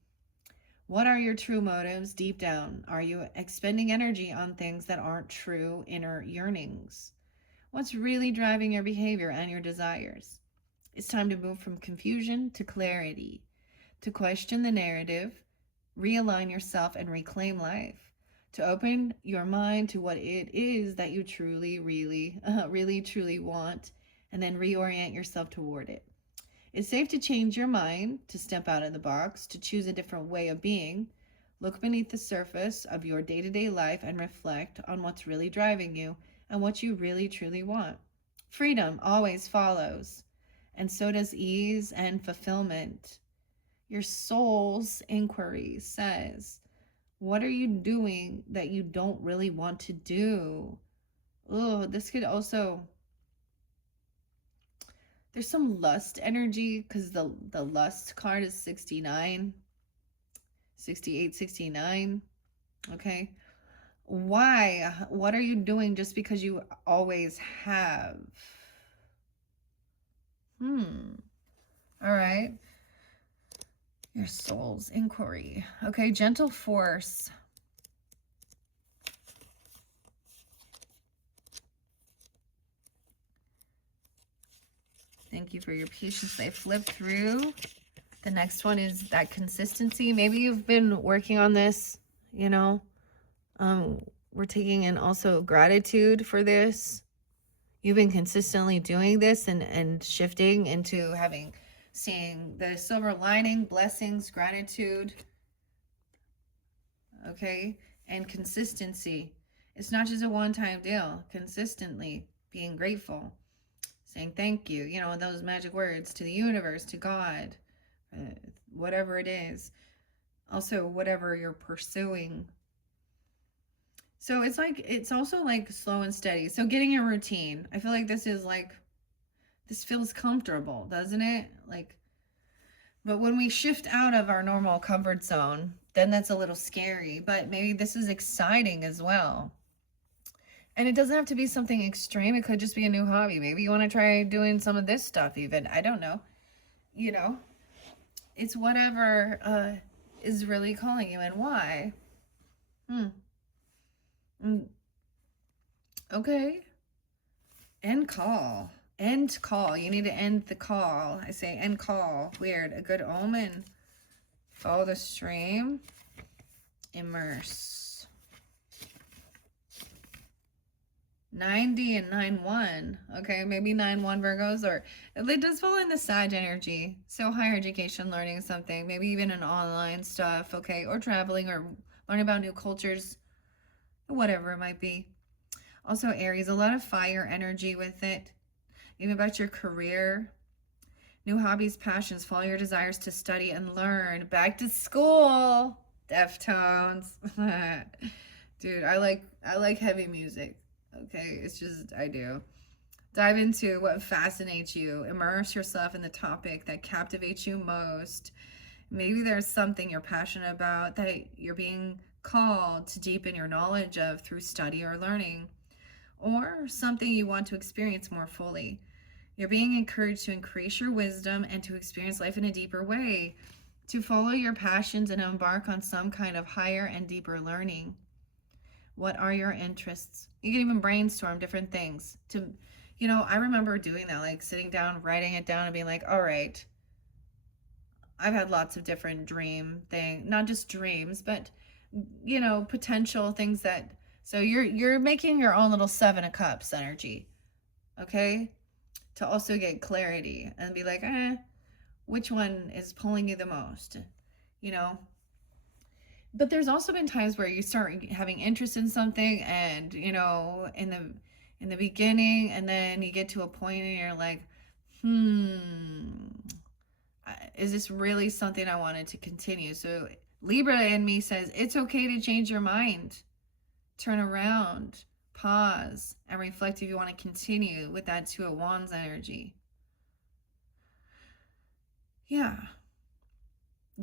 What are your true motives deep down? Are you expending energy on things that aren't true inner yearnings? What's really driving your behavior and your desires? It's time to move from confusion to clarity, to question the narrative, realign yourself, and reclaim life, to open your mind to what it is that you truly, really, truly want, and then reorient yourself toward it. It's safe to change your mind, to step out of the box, to choose a different way of being. Look beneath the surface of your day-to-day life and reflect on what's really driving you and what you really, truly want. Freedom always follows. And so does ease and fulfillment. Your soul's inquiry says, what are you doing that you don't really want to do? Oh, this could also, there's some lust energy because the lust card is 69, 68, 69. Okay. Why? What are you doing just because you always have? All right. Your soul's inquiry. Okay, gentle force. Thank you for your patience. They flip through. The next one is that consistency. Maybe you've been working on this, we're taking in also gratitude for this. You've been consistently doing this and shifting into seeing the silver lining, blessings, gratitude. Okay, and consistency. It's not just a one-time deal. Consistently being grateful, saying thank you, those magic words to the universe, to God, whatever it is. Also, whatever you're pursuing. So it's like, it's also like slow and steady. So getting a routine. I feel like this is like, this feels comfortable, doesn't it? Like, but when we shift out of our normal comfort zone, then that's a little scary. But maybe this is exciting as well. And it doesn't have to be something extreme. It could just be a new hobby. Maybe you want to try doing some of this stuff, even. I don't know. You know, it's whatever is really calling you and why. Hmm. Mm. Okay. End call. End call. You need to end the call. I say end call. Weird. A good omen. Follow the stream. Immerse. 90 and 9-1. Okay, maybe 9-1 Virgos, or it does fall in the Sag energy. So higher education, learning something, maybe even an online stuff, okay, or traveling or learning about new cultures, whatever it might be. Also Aries, a lot of fire energy with it. Even about your career, new hobbies, passions, follow your desires to study and learn. Back to school, Deftones. Dude, I like heavy music. Okay, it's just, I do. Dive into what fascinates you. Immerse yourself in the topic that captivates you most. Maybe there's something you're passionate about that you're being called to deepen your knowledge of through study or learning, or something you want to experience more fully. You're being encouraged to increase your wisdom and to experience life in a deeper way, to follow your passions and embark on some kind of higher and deeper learning. What are your interests? You can even brainstorm different things. I remember doing that, like sitting down, writing it down, and being like, all right, I've had lots of different dream things, not just dreams, but potential things that. So you're making your own little 7 of Cups energy, okay? To also get clarity and be like, which one is pulling you the most, you know? But there's also been times where you start having interest in something and, in the beginning, and then you get to a point and you're like, is this really something I wanted to continue? So Libra in me says it's okay to change your mind, turn around, pause, and reflect if you want to continue with that 2 of Wands energy. Yeah.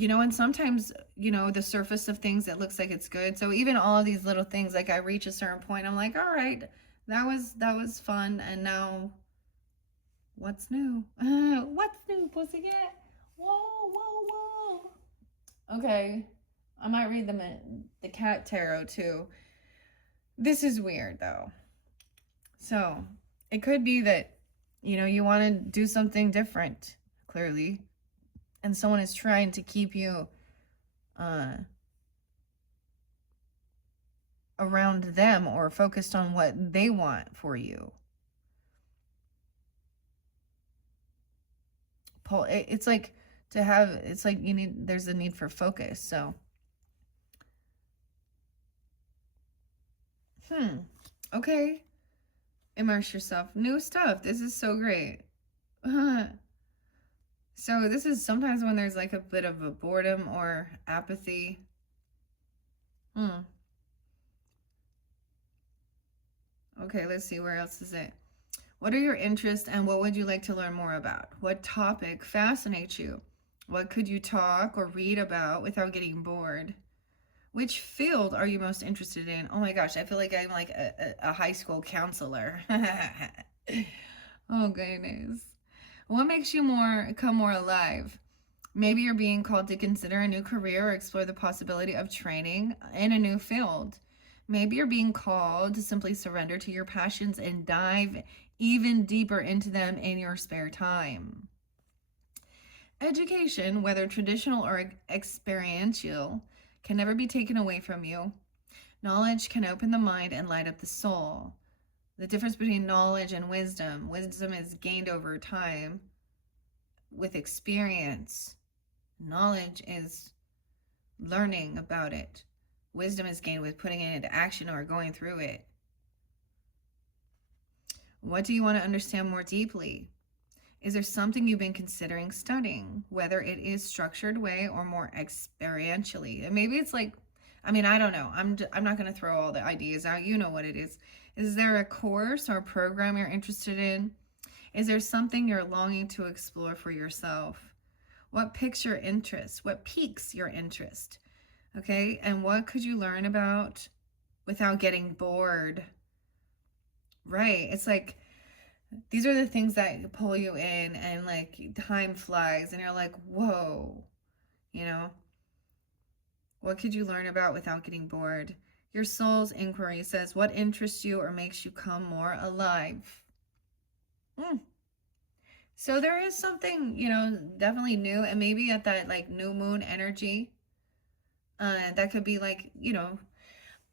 And sometimes, the surface of things, it looks like it's good. So even all of these little things, like I reach a certain point, I'm like, all right, that was fun. And now what's new? What's new, pussycat? Whoa, whoa, whoa. Okay. I might read the cat tarot too. This is weird though. So it could be that, you want to do something different, clearly. And someone is trying to keep you around them or focused on what they want for you. It's like there's a need for focus. So, okay. Immerse yourself. New stuff. This is so great. So this is sometimes when there's like a bit of a boredom or apathy. Okay, let's see. Where else is it? What are your interests and what would you like to learn more about? What topic fascinates you? What could you talk or read about without getting bored? Which field are you most interested in? Oh my gosh, I feel like I'm like a high school counselor. Oh goodness. What makes you come more alive? Maybe you're being called to consider a new career or explore the possibility of training in a new field. Maybe you're being called to simply surrender to your passions and dive even deeper into them in your spare time. Education, whether traditional or experiential, can never be taken away from you. Knowledge can open the mind and light up the soul. The difference between knowledge and wisdom is gained over time with experience. Knowledge is learning about it. Wisdom is gained with putting it into action or going through it. What do you want to understand more deeply? Is there something you've been considering studying, whether it is structured way or more experientially? And maybe it's like I mean, I don't know. I'm not going to throw all the ideas out. You know what it is. Is there a course or program you're interested in? Is there something you're longing to explore for yourself? What piques your interest? What piques your interest? Okay, and what could you learn about without getting bored? Right. It's like these are the things that pull you in, and like time flies and you're like, whoa, you know, what could you learn about without getting bored? Your soul's inquiry says, what interests you or makes you come more alive? So there is something, you know, definitely new, and maybe at that like new moon energy, that could be like, you know,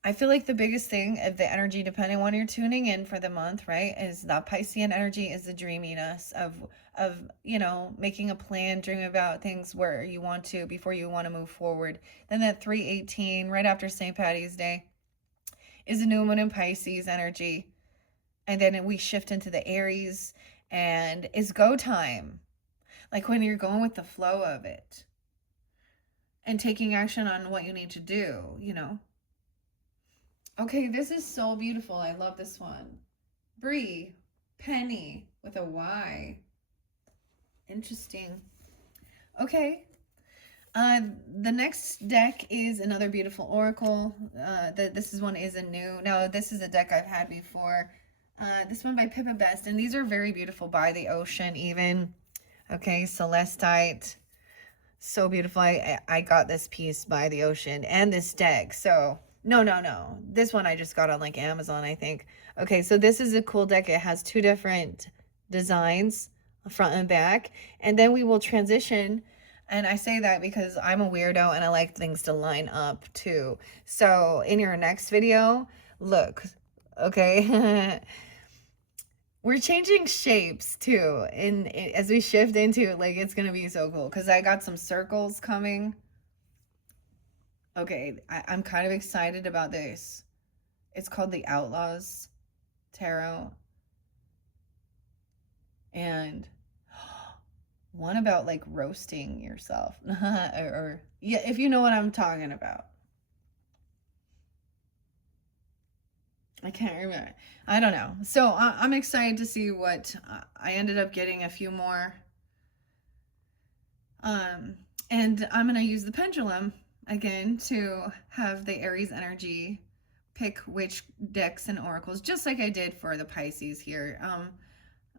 I feel like the biggest thing of the energy, depending on you're tuning in for the month, right, is that Piscean energy is the dreaminess of you know, making a plan, dreaming about things where you want to before you want to move forward. Then that 318 right after St. Patty's Day is a new moon in Pisces energy, and then we shift into the Aries, and it's go time, like when you're going with the flow of it and taking action on what you need to do, you know. Okay, this is so beautiful. I love this one. Bree, Penny with a Y. Interesting. Okay. The next deck is another beautiful oracle. This is one is a new. No, this is a deck I've had before. This one by Pippa Best, and these are very beautiful, by the ocean even. Okay, Celestite. So beautiful. I got this piece by the ocean and this deck. So no. This one I just got on like Amazon, I think. Okay, so this is a cool deck. It has two different designs, front and back. And then we will transition. And I say that because I'm a weirdo and I like things to line up too. So in your next video, look, okay? We're changing shapes too. And as we shift into it, like, it's going to be so cool because I got some circles coming. Okay, I'm kind of excited about this. It's called the Outlaws Tarot. And one about like roasting yourself. or yeah, if you know what I'm talking about. I can't remember. I don't know. So I'm excited to see what I ended up getting a few more. And I'm going to use the pendulum again to have the Aries energy pick which decks and oracles, just like I did for the Pisces here.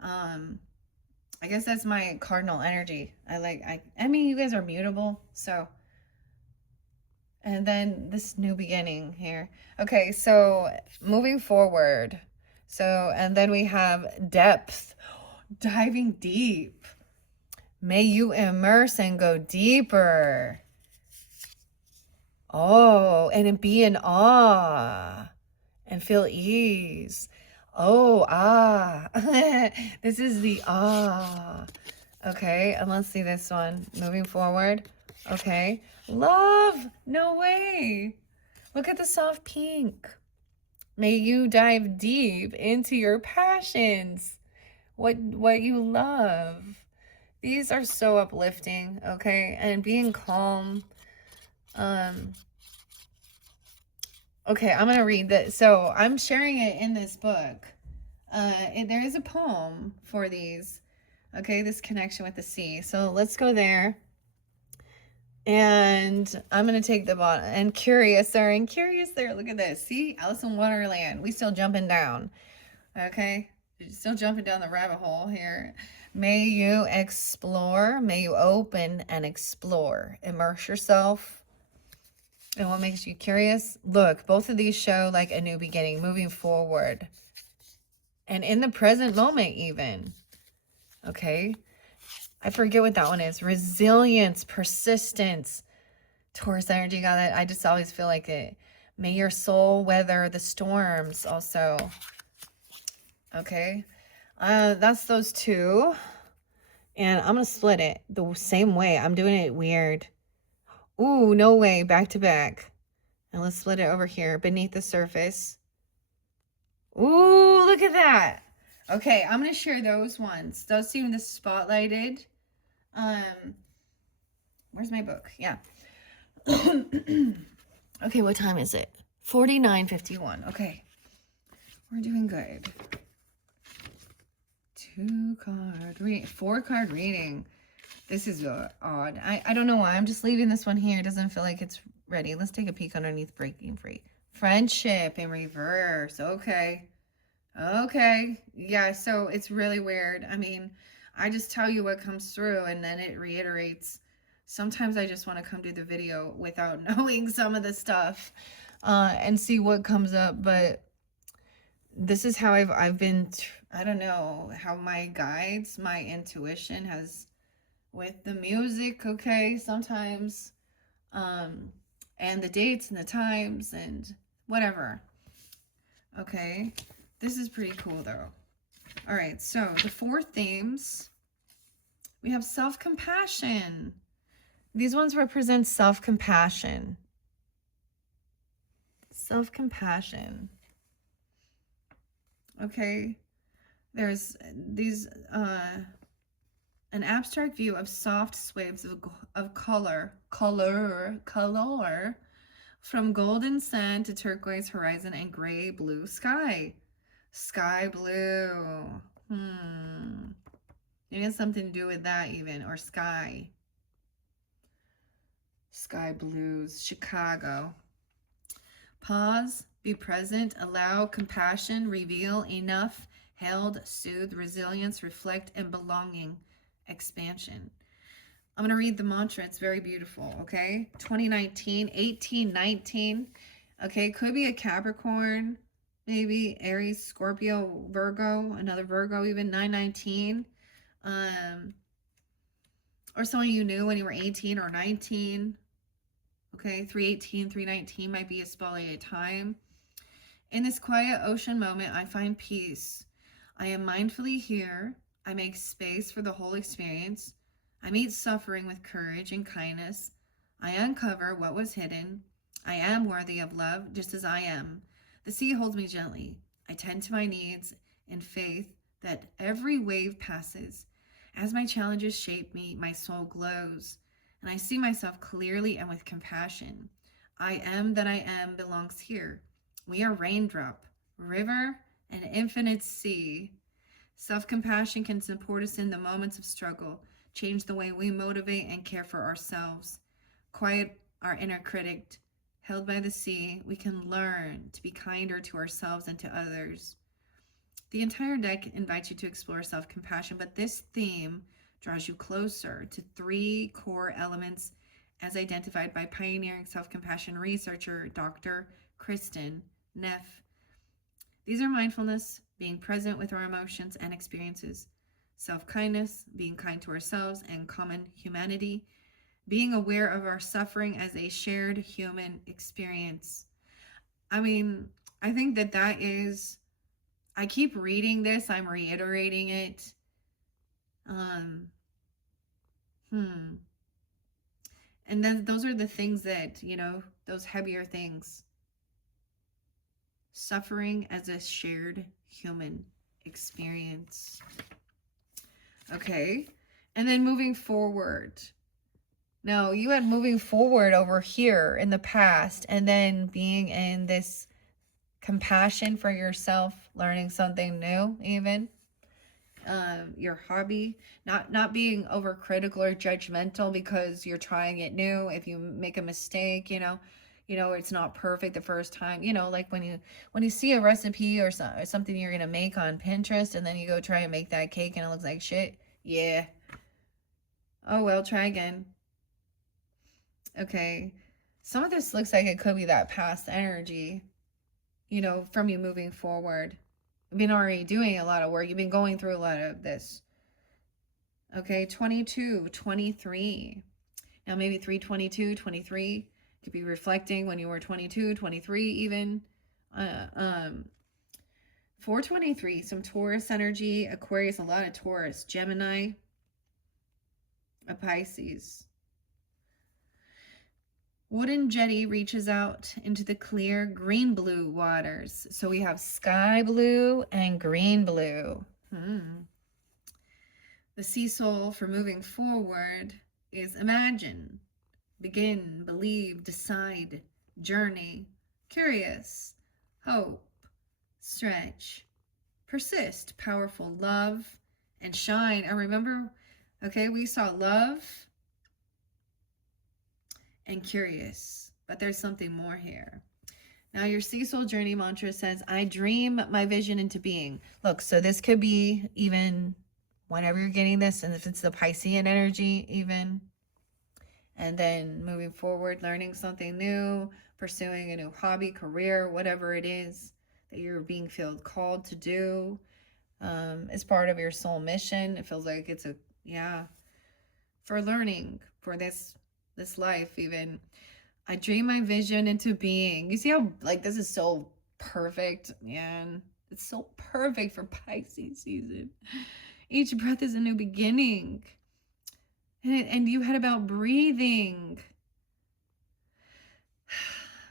I guess that's my cardinal energy. I mean, you guys are mutable, so. And then this new beginning here. Okay, so moving forward. So, and then we have depth, diving deep. May you immerse and go deeper. Oh, and be in awe and feel ease. Oh, ah. This is the ah. Okay, and let's see this one. Moving forward. Okay. Love. No way. Look at the soft pink. May you dive deep into your passions. What you love. These are so uplifting, okay? And being calm. Okay, I'm going to read this. So I'm sharing it in this book. There is a poem for these. Okay, this connection with the sea. So let's go there. And I'm going to take the bottom. And curious there. Look at this. See? Alice in Wonderland. We still jumping down. Okay? Still jumping down the rabbit hole here. May you explore. May you open and explore. Immerse yourself. And what makes you curious? Look, both of these show like a new beginning, moving forward. And in the present moment even. Okay? I forget what that one is. Resilience, persistence. Taurus energy, got that. I just always feel like it. May your soul weather the storms also. Okay. That's those two. And I'm going to split it the same way. I'm doing it weird. Ooh, no way. Back to back. And let's split it over here beneath the surface. Ooh, look at that. Okay, I'm going to share those ones. Those seem the spotlighted. Where's my book? Yeah. Okay, what time is it? 49:51. Okay. We're doing good. 4-card reading. This is odd. I don't know why. I'm just leaving this one here. It doesn't feel like it's ready. Let's take a peek underneath breaking free. Friendship in reverse. Okay. Okay. Yeah, so it's really weird. I mean, I just tell you what comes through and then it reiterates. Sometimes I just want to come do the video without knowing some of the stuff and see what comes up. But this is how I've been, I don't know, how my guides, my intuition has with the music, okay, sometimes, and the dates and the times and whatever. Okay, this is pretty cool though. All right, so the 4 themes, we have self-compassion. These ones represent self-compassion. Self-compassion. Okay, there's these, an abstract view of soft swaves of color, from golden sand to turquoise horizon and gray blue sky. Sky blue. It has something to do with that even, or sky. Sky blues, Chicago. Pause, be present, allow compassion, reveal enough, held, soothe, resilience, reflect, and belonging, expansion. I'm going to read the mantra. It's very beautiful, okay? 2019, 1819. Okay, could be a Capricorn, maybe Aries, Scorpio, Virgo, another Virgo even, 919. Or someone you knew when you were 18 or 19. Okay, 318, 319 might be a spotlighted time. In this quiet ocean moment, I find peace. I am mindfully here. I make space for the whole experience. I meet suffering with courage and kindness. I uncover what was hidden. I am worthy of love just as I am. The sea holds me gently. I tend to my needs in faith that every wave passes. As my challenges shape me, my soul glows, and I see myself clearly and with compassion. I am that I am belongs here. We are raindrop, river, and infinite sea. Self-compassion can support us in the moments of struggle, change the way we motivate and care for ourselves. Quiet our inner critic. Held by the sea, we can learn to be kinder to ourselves and to others. The entire deck invites you to explore self-compassion, but this theme draws you closer to 3 core elements as identified by pioneering self-compassion researcher Dr. Kristen Neff. These are mindfulness, being present with our emotions and experiences, self-kindness, being kind to ourselves and common humanity, being aware of our suffering as a shared human experience. I mean, I think that is, I keep reading this, I'm reiterating it. And then those are the things that, those heavier things. Suffering as a shared human experience. Okay, and then moving forward. Now, you had moving forward over here in the past, and then being in this compassion for yourself, learning something new even. Your hobby, not being overcritical or judgmental because you're trying it new. If you make a mistake, it's not perfect the first time, like when you see a recipe or something you're gonna make on Pinterest and then you go try and make that cake and it looks like shit. Yeah, oh well, try again. Okay, some of this looks like it could be that past energy, from you moving forward. You've been already doing a lot of work. You've been going through a lot of this. Okay, 22, 23. Now maybe 322, 23. Could be reflecting when you were 22, 23 even. 423, some Taurus energy. Aquarius, a lot of Taurus. Gemini, a Pisces. Wooden jetty reaches out into the clear green-blue waters. So we have sky blue and green blue. The sea soul for moving forward is imagine, begin, believe, decide, journey, curious, hope, stretch, persist, powerful, love, and shine. And remember, okay, we saw love and curious, but there's something more here. Now, your Sea Soul Journey mantra says, I dream my vision into being. Look, so this could be even whenever you're getting this, and if it's the Piscean energy, even. And then moving forward, learning something new, pursuing a new hobby, career, whatever it is that you're being feel called to do, as part of your soul mission. It feels like it's for learning, for this life even. I dream my vision into being. You see how, like, this is so perfect, man. It's so perfect for Pisces season. Each breath is a new beginning. And you had about breathing.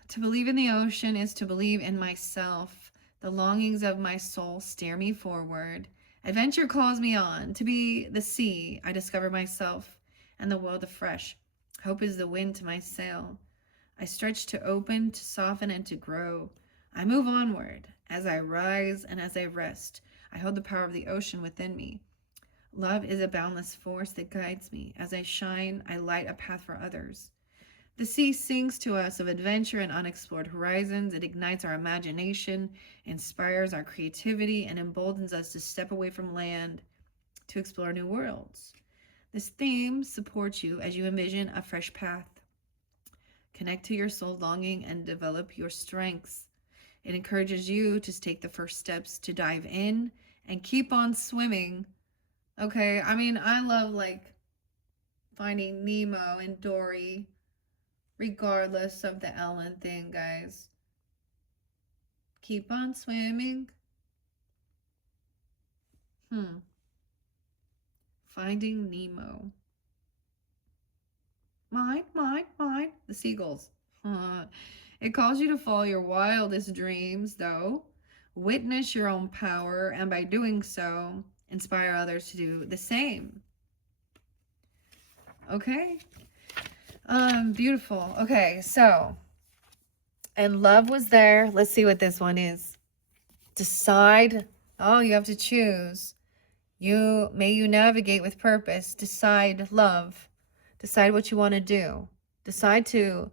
To believe in the ocean is to believe in myself. The longings of my soul steer me forward. Adventure calls me on. To be the sea, I discover myself and the world afresh. Hope is the wind to my sail. I stretch to open, to soften, and to grow. I move onward. As I rise and as I rest, I hold the power of the ocean within me. Love is a boundless force that guides me. As I shine, I light a path for others. The sea sings to us of adventure and unexplored horizons. It ignites our imagination, inspires our creativity, and emboldens us to step away from land to explore new worlds. This theme supports you as you envision a fresh path. Connect to your soul longing and develop your strengths. It encourages you to take the first steps to dive in and keep on swimming. Okay, I mean, I love, like, finding Nemo and Dory, regardless of the Ellen thing, guys. Keep on swimming. Finding Nemo. Mine. The seagulls. It calls you to follow your wildest dreams, though. Witness your own power, and by doing so, inspire others to do the same. Okay. Beautiful. Okay, so, and love was there. Let's see what this one is. Decide. Oh, you have to choose. May you navigate with purpose. Decide love. Decide what you want to do. Decide to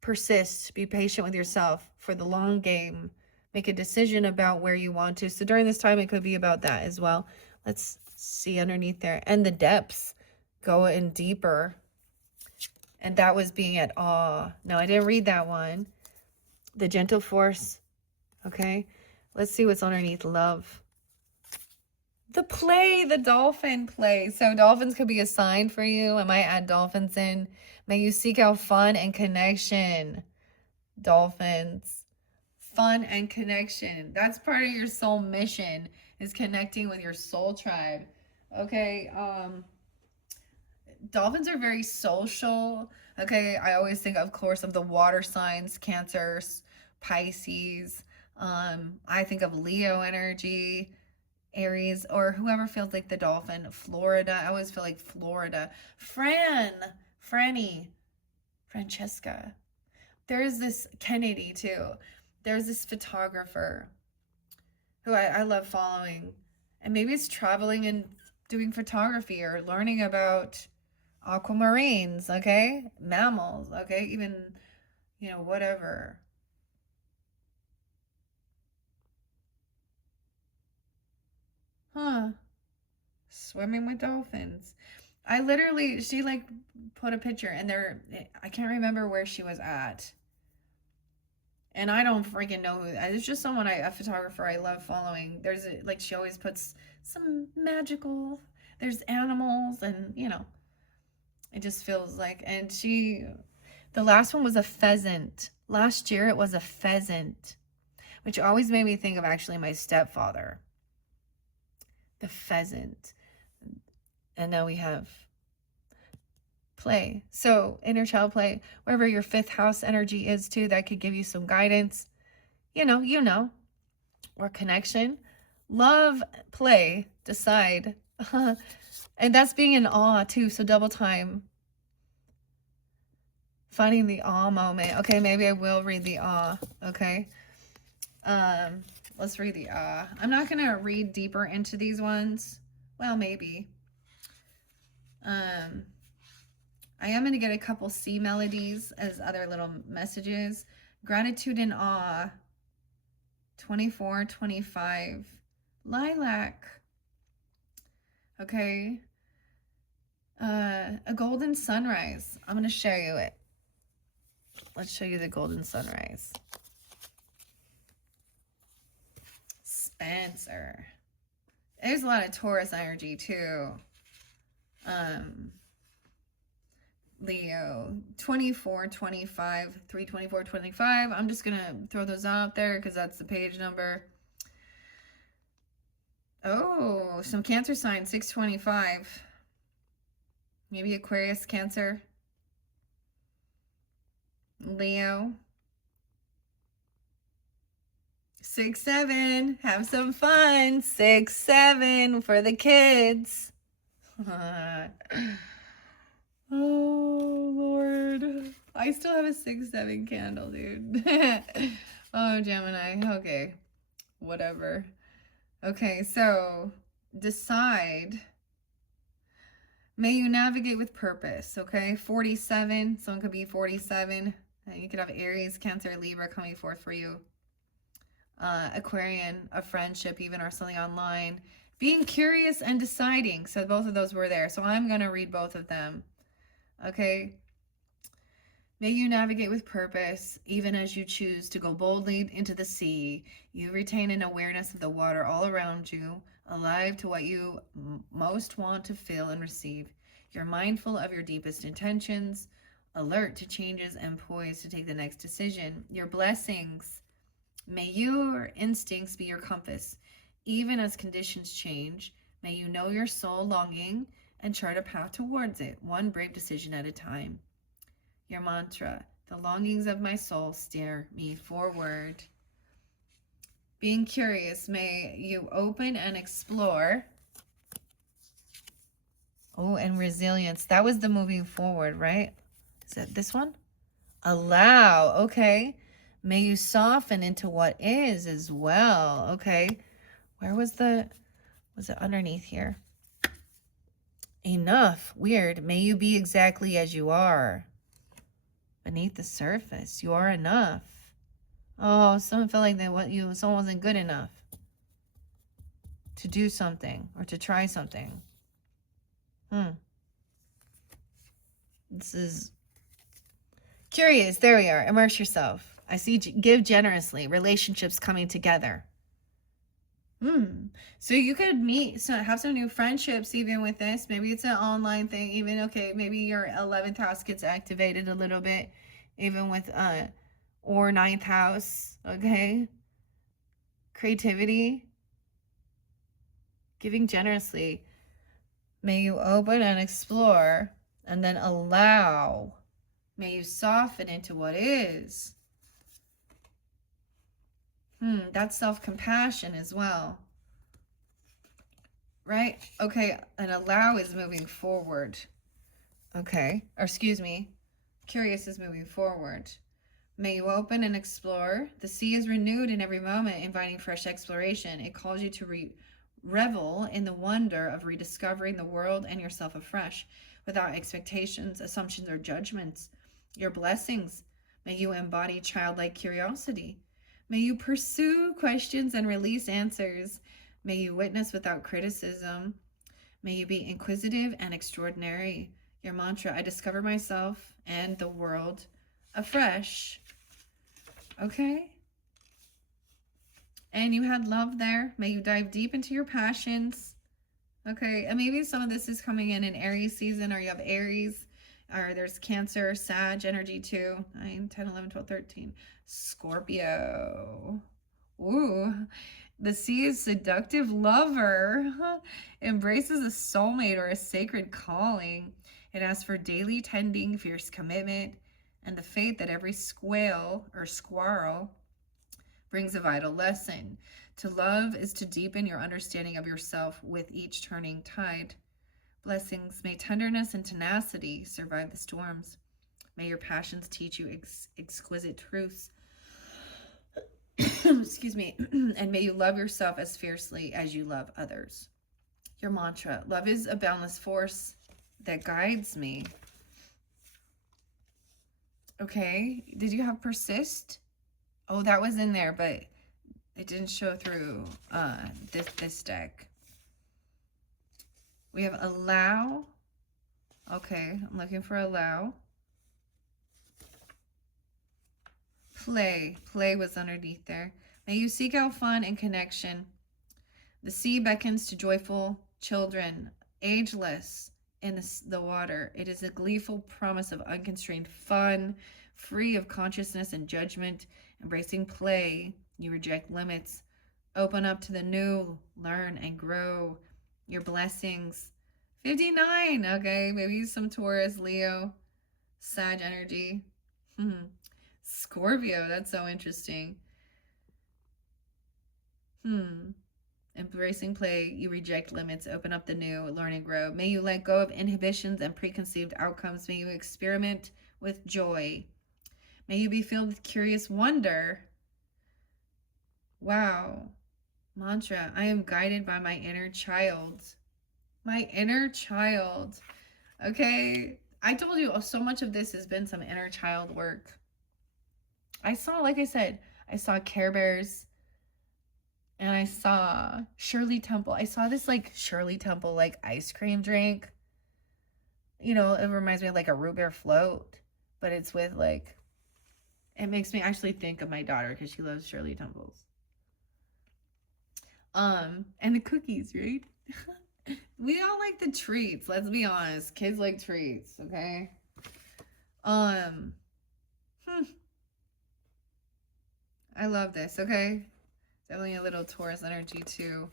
persist. Be patient with yourself for the long game. Make a decision about where you want to. So during this time, it could be about that as well. Let's see underneath there. And the depths. Go in deeper. And that was being at awe. No, I didn't read that one. The gentle force. Okay. Let's see what's underneath love. The play, the dolphin play. So dolphins could be a sign for you. I might add dolphins in. May you seek out fun and connection. Dolphins. Fun and connection. That's part of your soul mission, is connecting with your soul tribe. Okay. Dolphins are very social. Okay. I always think, of course, of the water signs, Cancer, Pisces. I think of Leo energy, Aries, or whoever feels like the dolphin. Florida. I always feel like Florida. Franny, Francesca. There's this Kennedy too. There's this photographer who I love following. And maybe it's traveling and doing photography or learning about aquamarines, okay? Mammals, okay? Even, whatever. Swimming with dolphins. She like put a picture and I can't remember where she was at. And I don't freaking know who. It's just someone, a photographer I love following. She always puts some magical, there's animals and, it just feels like, and the last one was a pheasant. Last year it was a pheasant, which always made me think of actually my stepfather. The pheasant. And now we have play. So inner child play, wherever your fifth house energy is too, that could give you some guidance, or connection. Love, play, decide. And that's being in awe too. So double time. Finding the awe moment. Okay, maybe I will read the awe. Okay. Let's read the awe. I'm not going to read deeper into these ones. Well, maybe. I am going to get a couple C melodies as other little messages. Gratitude and awe. 24, 25. Lilac. Okay. A golden sunrise. I'm going to show you it. Let's show you the golden sunrise. Spencer. There's a lot of Taurus energy too. Leo, 24, 25, 3, 24, 25. I'm just going to throw those out there because that's the page number. Oh, some Cancer signs, 625. Maybe Aquarius, Cancer. Leo. 6, 7. Have some fun. 6, 7 for the kids. Oh, Lord. I still have a 6, 7 candle, dude. Oh, Gemini. Okay. Whatever. Okay, so decide. May you navigate with purpose, okay? 47. Someone could be 47. You could have Aries, Cancer, Libra coming forth for you. Aquarian, a friendship even, or something online. Being curious and deciding. So both of those were there. So I'm going to read both of them. Okay. May you navigate with purpose, even as you choose to go boldly into the sea. You retain an awareness of the water all around you, alive to what you most want to feel and receive. You're mindful of your deepest intentions, alert to changes and poised to take the next decision. Your blessings. May your instincts be your compass. Even as conditions change, may you know your soul longing and chart a path towards it, one brave decision at a time. Your mantra, the longings of my soul steer me forward. Being curious, may you open and explore. Oh, and resilience. That was the moving forward, right? Is that this one? Allow. Okay. May you soften into what is as well. Okay. Where was it underneath here? Enough. Weird. May you be exactly as you are. Beneath the surface, you are enough. Oh, someone felt like someone wasn't good enough to do something or to try something. This is curious. There we are. Immerse yourself. I see give generously. Relationships coming together. So you could have some new friendships even with this. Maybe it's an online thing. Even, okay, maybe your 11th house gets activated a little bit. Even with, or 9th house, okay? Creativity. Giving generously. May you open and explore and then allow. May you soften into what is. That's self-compassion as well. Right? Okay, and allow is moving forward. Okay, or excuse me. Curious is moving forward. May you open and explore. The sea is renewed in every moment, inviting fresh exploration. It calls you to revel in the wonder of rediscovering the world and yourself afresh, without expectations, assumptions, or judgments. Your blessings. May you embody childlike curiosity. May you pursue questions and release answers. May you witness without criticism. May you be inquisitive and extraordinary. Your mantra, I discover myself and the world afresh. Okay? And you had love there. May you dive deep into your passions. Okay, and maybe some of this is coming in Aries season, or you have Aries, or there's Cancer, Sag energy too. 9, 10, 11, 12, 13. Scorpio. Ooh, the sea is seductive lover. Embraces a soulmate or a sacred calling. It asks for daily tending, fierce commitment, and the faith that every squirrel brings a vital lesson. To love is to deepen your understanding of yourself with each turning tide. Blessings, may tenderness and tenacity survive the storms. May your passions teach you exquisite truths. Excuse me. And may you love yourself as fiercely as you love others. Your mantra: love is a boundless force that guides me. Okay. Did you have persist? Oh, that was in there, but it didn't show through this deck. We have allow. Okay, I'm looking for allow. Play. Play was underneath there. May you seek out fun and connection. The sea beckons to joyful children, ageless in the water. It is a gleeful promise of unconstrained fun, free of consciousness and judgment. Embracing play, you reject limits. Open up to the new, learn and grow. Your blessings. 59. Okay, maybe some Taurus, Leo, Sag energy. Scorpio, that's so interesting. Embracing play, you reject limits, open up the new, learn and grow. May you let go of inhibitions and preconceived outcomes. May you experiment with joy. May you be filled with curious wonder. Wow. Mantra: I am guided by my inner child. My inner child. Okay. I told you so much of this has been some inner child work. I saw, like I said, I saw Care Bears. And I saw Shirley Temple. I saw this like Shirley Temple like ice cream drink. You know, it reminds me of like a root beer float. But it's with like, it makes me actually think of my daughter because she loves Shirley Temples. And the cookies, right? We all like the treats, let's be honest. Kids like treats, okay? I love this, okay? Definitely a little Taurus energy too.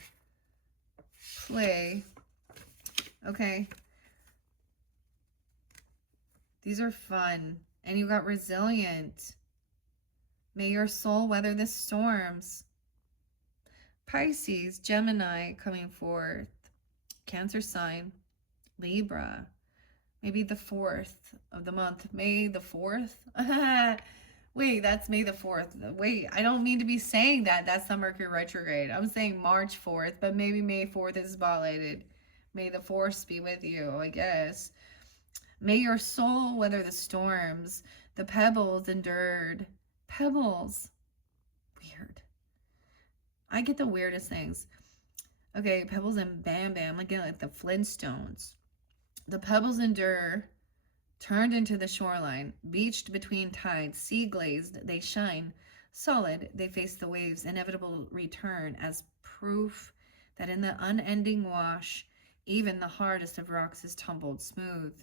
Play. Okay. These are fun. And you got resilient. May your soul weather the storms. Pisces, Gemini coming forth. Cancer sign. Libra. Maybe the 4th of the month. May the 4th? Wait, that's May the 4th. Wait, I don't mean to be saying that. That's the Mercury retrograde. I'm saying March 4th, but maybe May 4th is spotlighted. May the force be with you, I guess. May your soul weather the storms. The pebbles endured. Pebbles. Weird. I get the weirdest things. Okay, pebbles and Bam Bam. Like the Flintstones. The pebbles endure. Turned into the shoreline, beached between tides, sea glazed, they shine. Solid, they face the waves' inevitable return as proof that in the unending wash, even the hardest of rocks is tumbled smooth.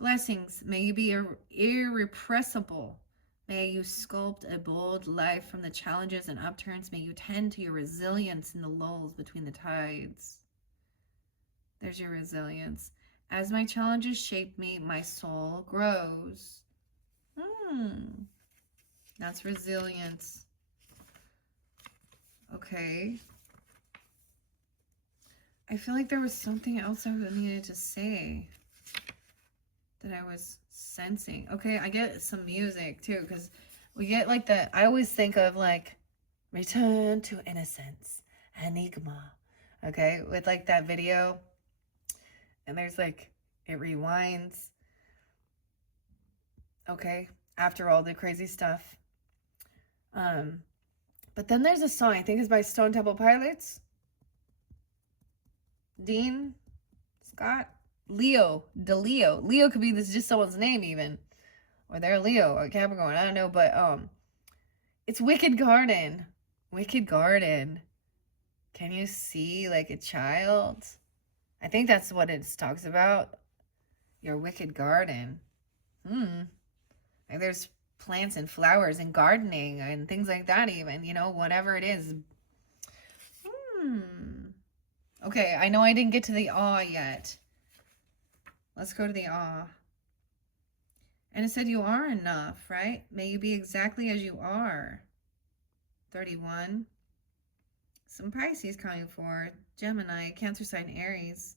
Blessings, may you be irrepressible. May you sculpt a bold life from the challenges and upturns. May you tend to your resilience in the lulls between the tides. There's your resilience. As my challenges shape me, my soul grows. That's resilience. Okay. I feel like there was something else I needed to say that I was sensing. Okay, I get some music too, because we get like I always think of like Return to Innocence, Enigma. Okay, with like that video. And there's like, it rewinds. Okay, after all the crazy stuff. But then there's a song, I think it's by Stone Temple Pilots. Dean Scott? Leo. DeLeo. Leo could be this just someone's name even. Or they're Leo or Capricorn, I don't know. But it's Wicked Garden. Wicked Garden. Can you see like a child? I think that's what it talks about. Your wicked garden. Like there's plants and flowers and gardening and things like that even, you know, whatever it is. Okay, I know I didn't get to the awe yet. Let's go to the awe. And it said you are enough, right? May you be exactly as you are. 31. Some Pisces coming forward. Gemini, Cancer sign, Aries.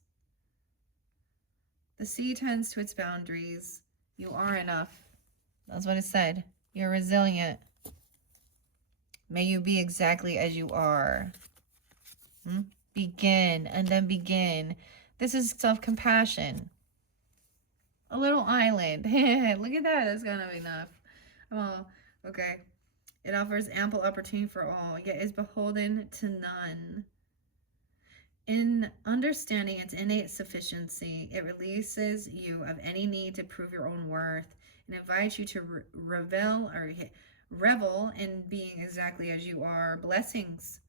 The sea tends to its boundaries. You are enough. That's what it said. You're resilient. May you be exactly as you are. Begin and then begin. This is self-compassion. A little island. Look at that. That's gonna be enough. Oh, okay. It offers ample opportunity for all, yet is beholden to none. In understanding its innate sufficiency, it releases you of any need to prove your own worth and invites you to revel in being exactly as you are. Blessings.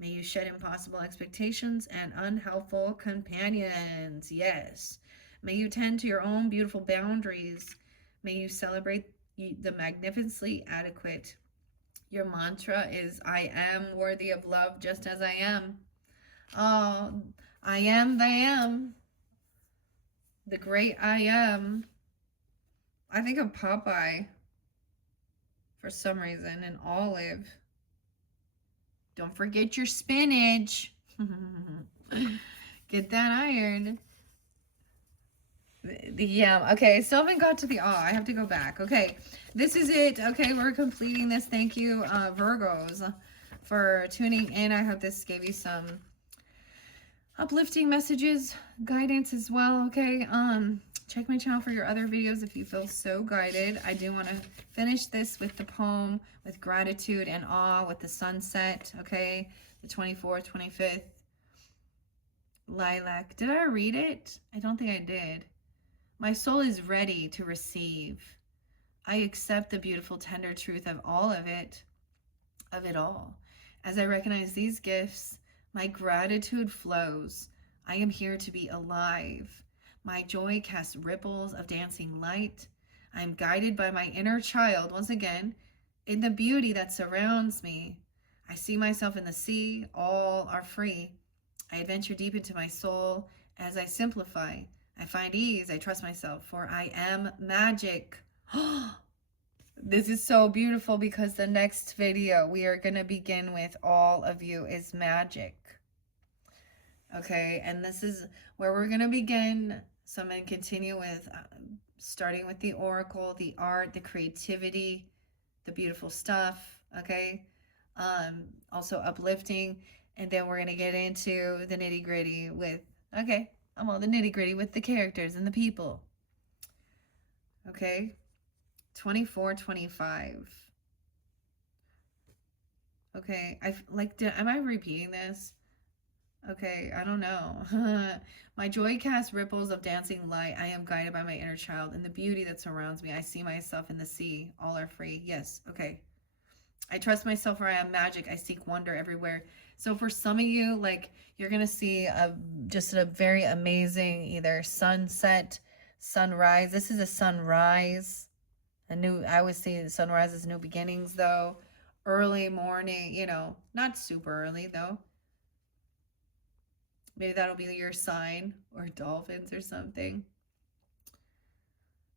May you shed impossible expectations and unhelpful companions. Yes. May you tend to your own beautiful boundaries. May you celebrate the magnificently adequate. Your mantra is, I am worthy of love just as I am. Oh, I am the am. The great I am. I think of Popeye for some reason, and Olive. Don't forget your spinach. Get that iron. The yam. Okay, still haven't got to the I have to go back. Okay, this is it. Okay, we're completing this. Thank you, Virgos, for tuning in. I hope this gave you some uplifting messages, guidance as well. Okay, check my channel for your other videos if you feel so guided. I do want to finish this with the poem with gratitude and awe with the sunset. Okay, the 24th, 25th. Lilac. Did I read it? I don't think I did. My soul is ready to receive. I accept the beautiful, tender truth of all of it all. As I recognize these gifts, my gratitude flows. I am here to be alive. My joy casts ripples of dancing light. I am guided by my inner child, once again, in the beauty that surrounds me. I see myself in the sea. All are free. I adventure deep into my soul as I simplify. I find ease. I trust myself, for I am magic. This is so beautiful because the next video we are going to begin with all of you is magic. Okay, and this is where we're going to begin. So I'm going to continue with starting with the oracle, the art, the creativity, the beautiful stuff. Okay, also uplifting. And then we're going to get into the nitty gritty with, okay, I'm all the nitty gritty with the characters and the people. Okay, 24, 25. Okay, am I repeating this? Okay, I don't know. My joy casts ripples of dancing light. I am guided by my inner child and the beauty that surrounds me. I see myself in the sea. All are free. Yes, okay. I trust myself, for I am magic. I seek wonder everywhere. So for some of you, like, you're going to see just a very amazing either sunset, sunrise. This is a sunrise. I always see sunrise as new beginnings, though. Early morning, you know, not super early, though. Maybe that'll be your sign, or dolphins or something.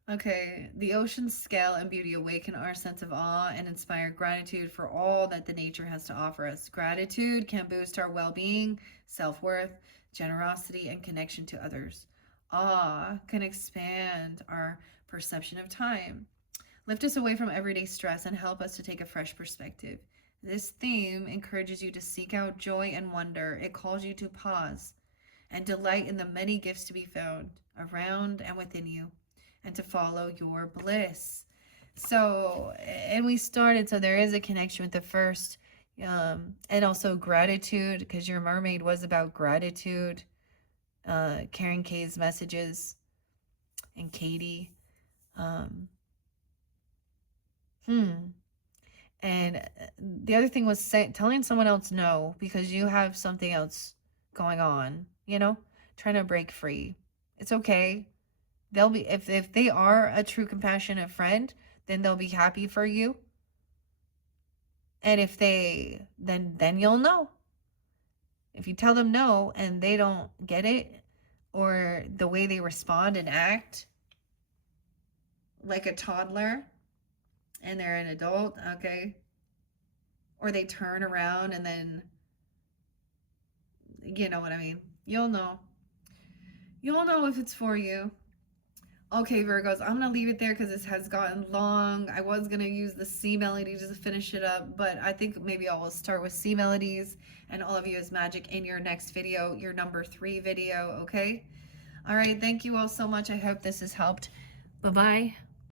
Okay, the ocean's scale and beauty awaken our sense of awe and inspire gratitude for all that the nature has to offer us. Gratitude can boost our well-being, self-worth, generosity, and connection to others. Awe can expand our perception of time, lift us away from everyday stress, and help us to take a fresh perspective. This theme encourages you to seek out joy and wonder. It calls you to pause and delight in the many gifts to be found around and within you, and to follow your bliss. So, and we started, so there is a connection with the first, and also gratitude, because your mermaid was about gratitude. Karen K's messages, and Katie. And the other thing was telling someone else no, because you have something else going on, you know, trying to break free. It's okay. They'll be, if they are a true compassionate friend, then they'll be happy for you. And if they, then you'll know. If you tell them no and they don't get it, or the way they respond and act like a toddler and they're an adult, okay, or they turn around and then, you know what I mean, you'll know if it's for you. Okay, Virgos, I'm gonna leave it there because this has gotten long. I was gonna use the C melody to finish it up, but I think maybe I will start with C melodies and all of you as magic in your next video, your number 3 video, okay? All right, thank you all so much. I hope this has helped. Bye-bye.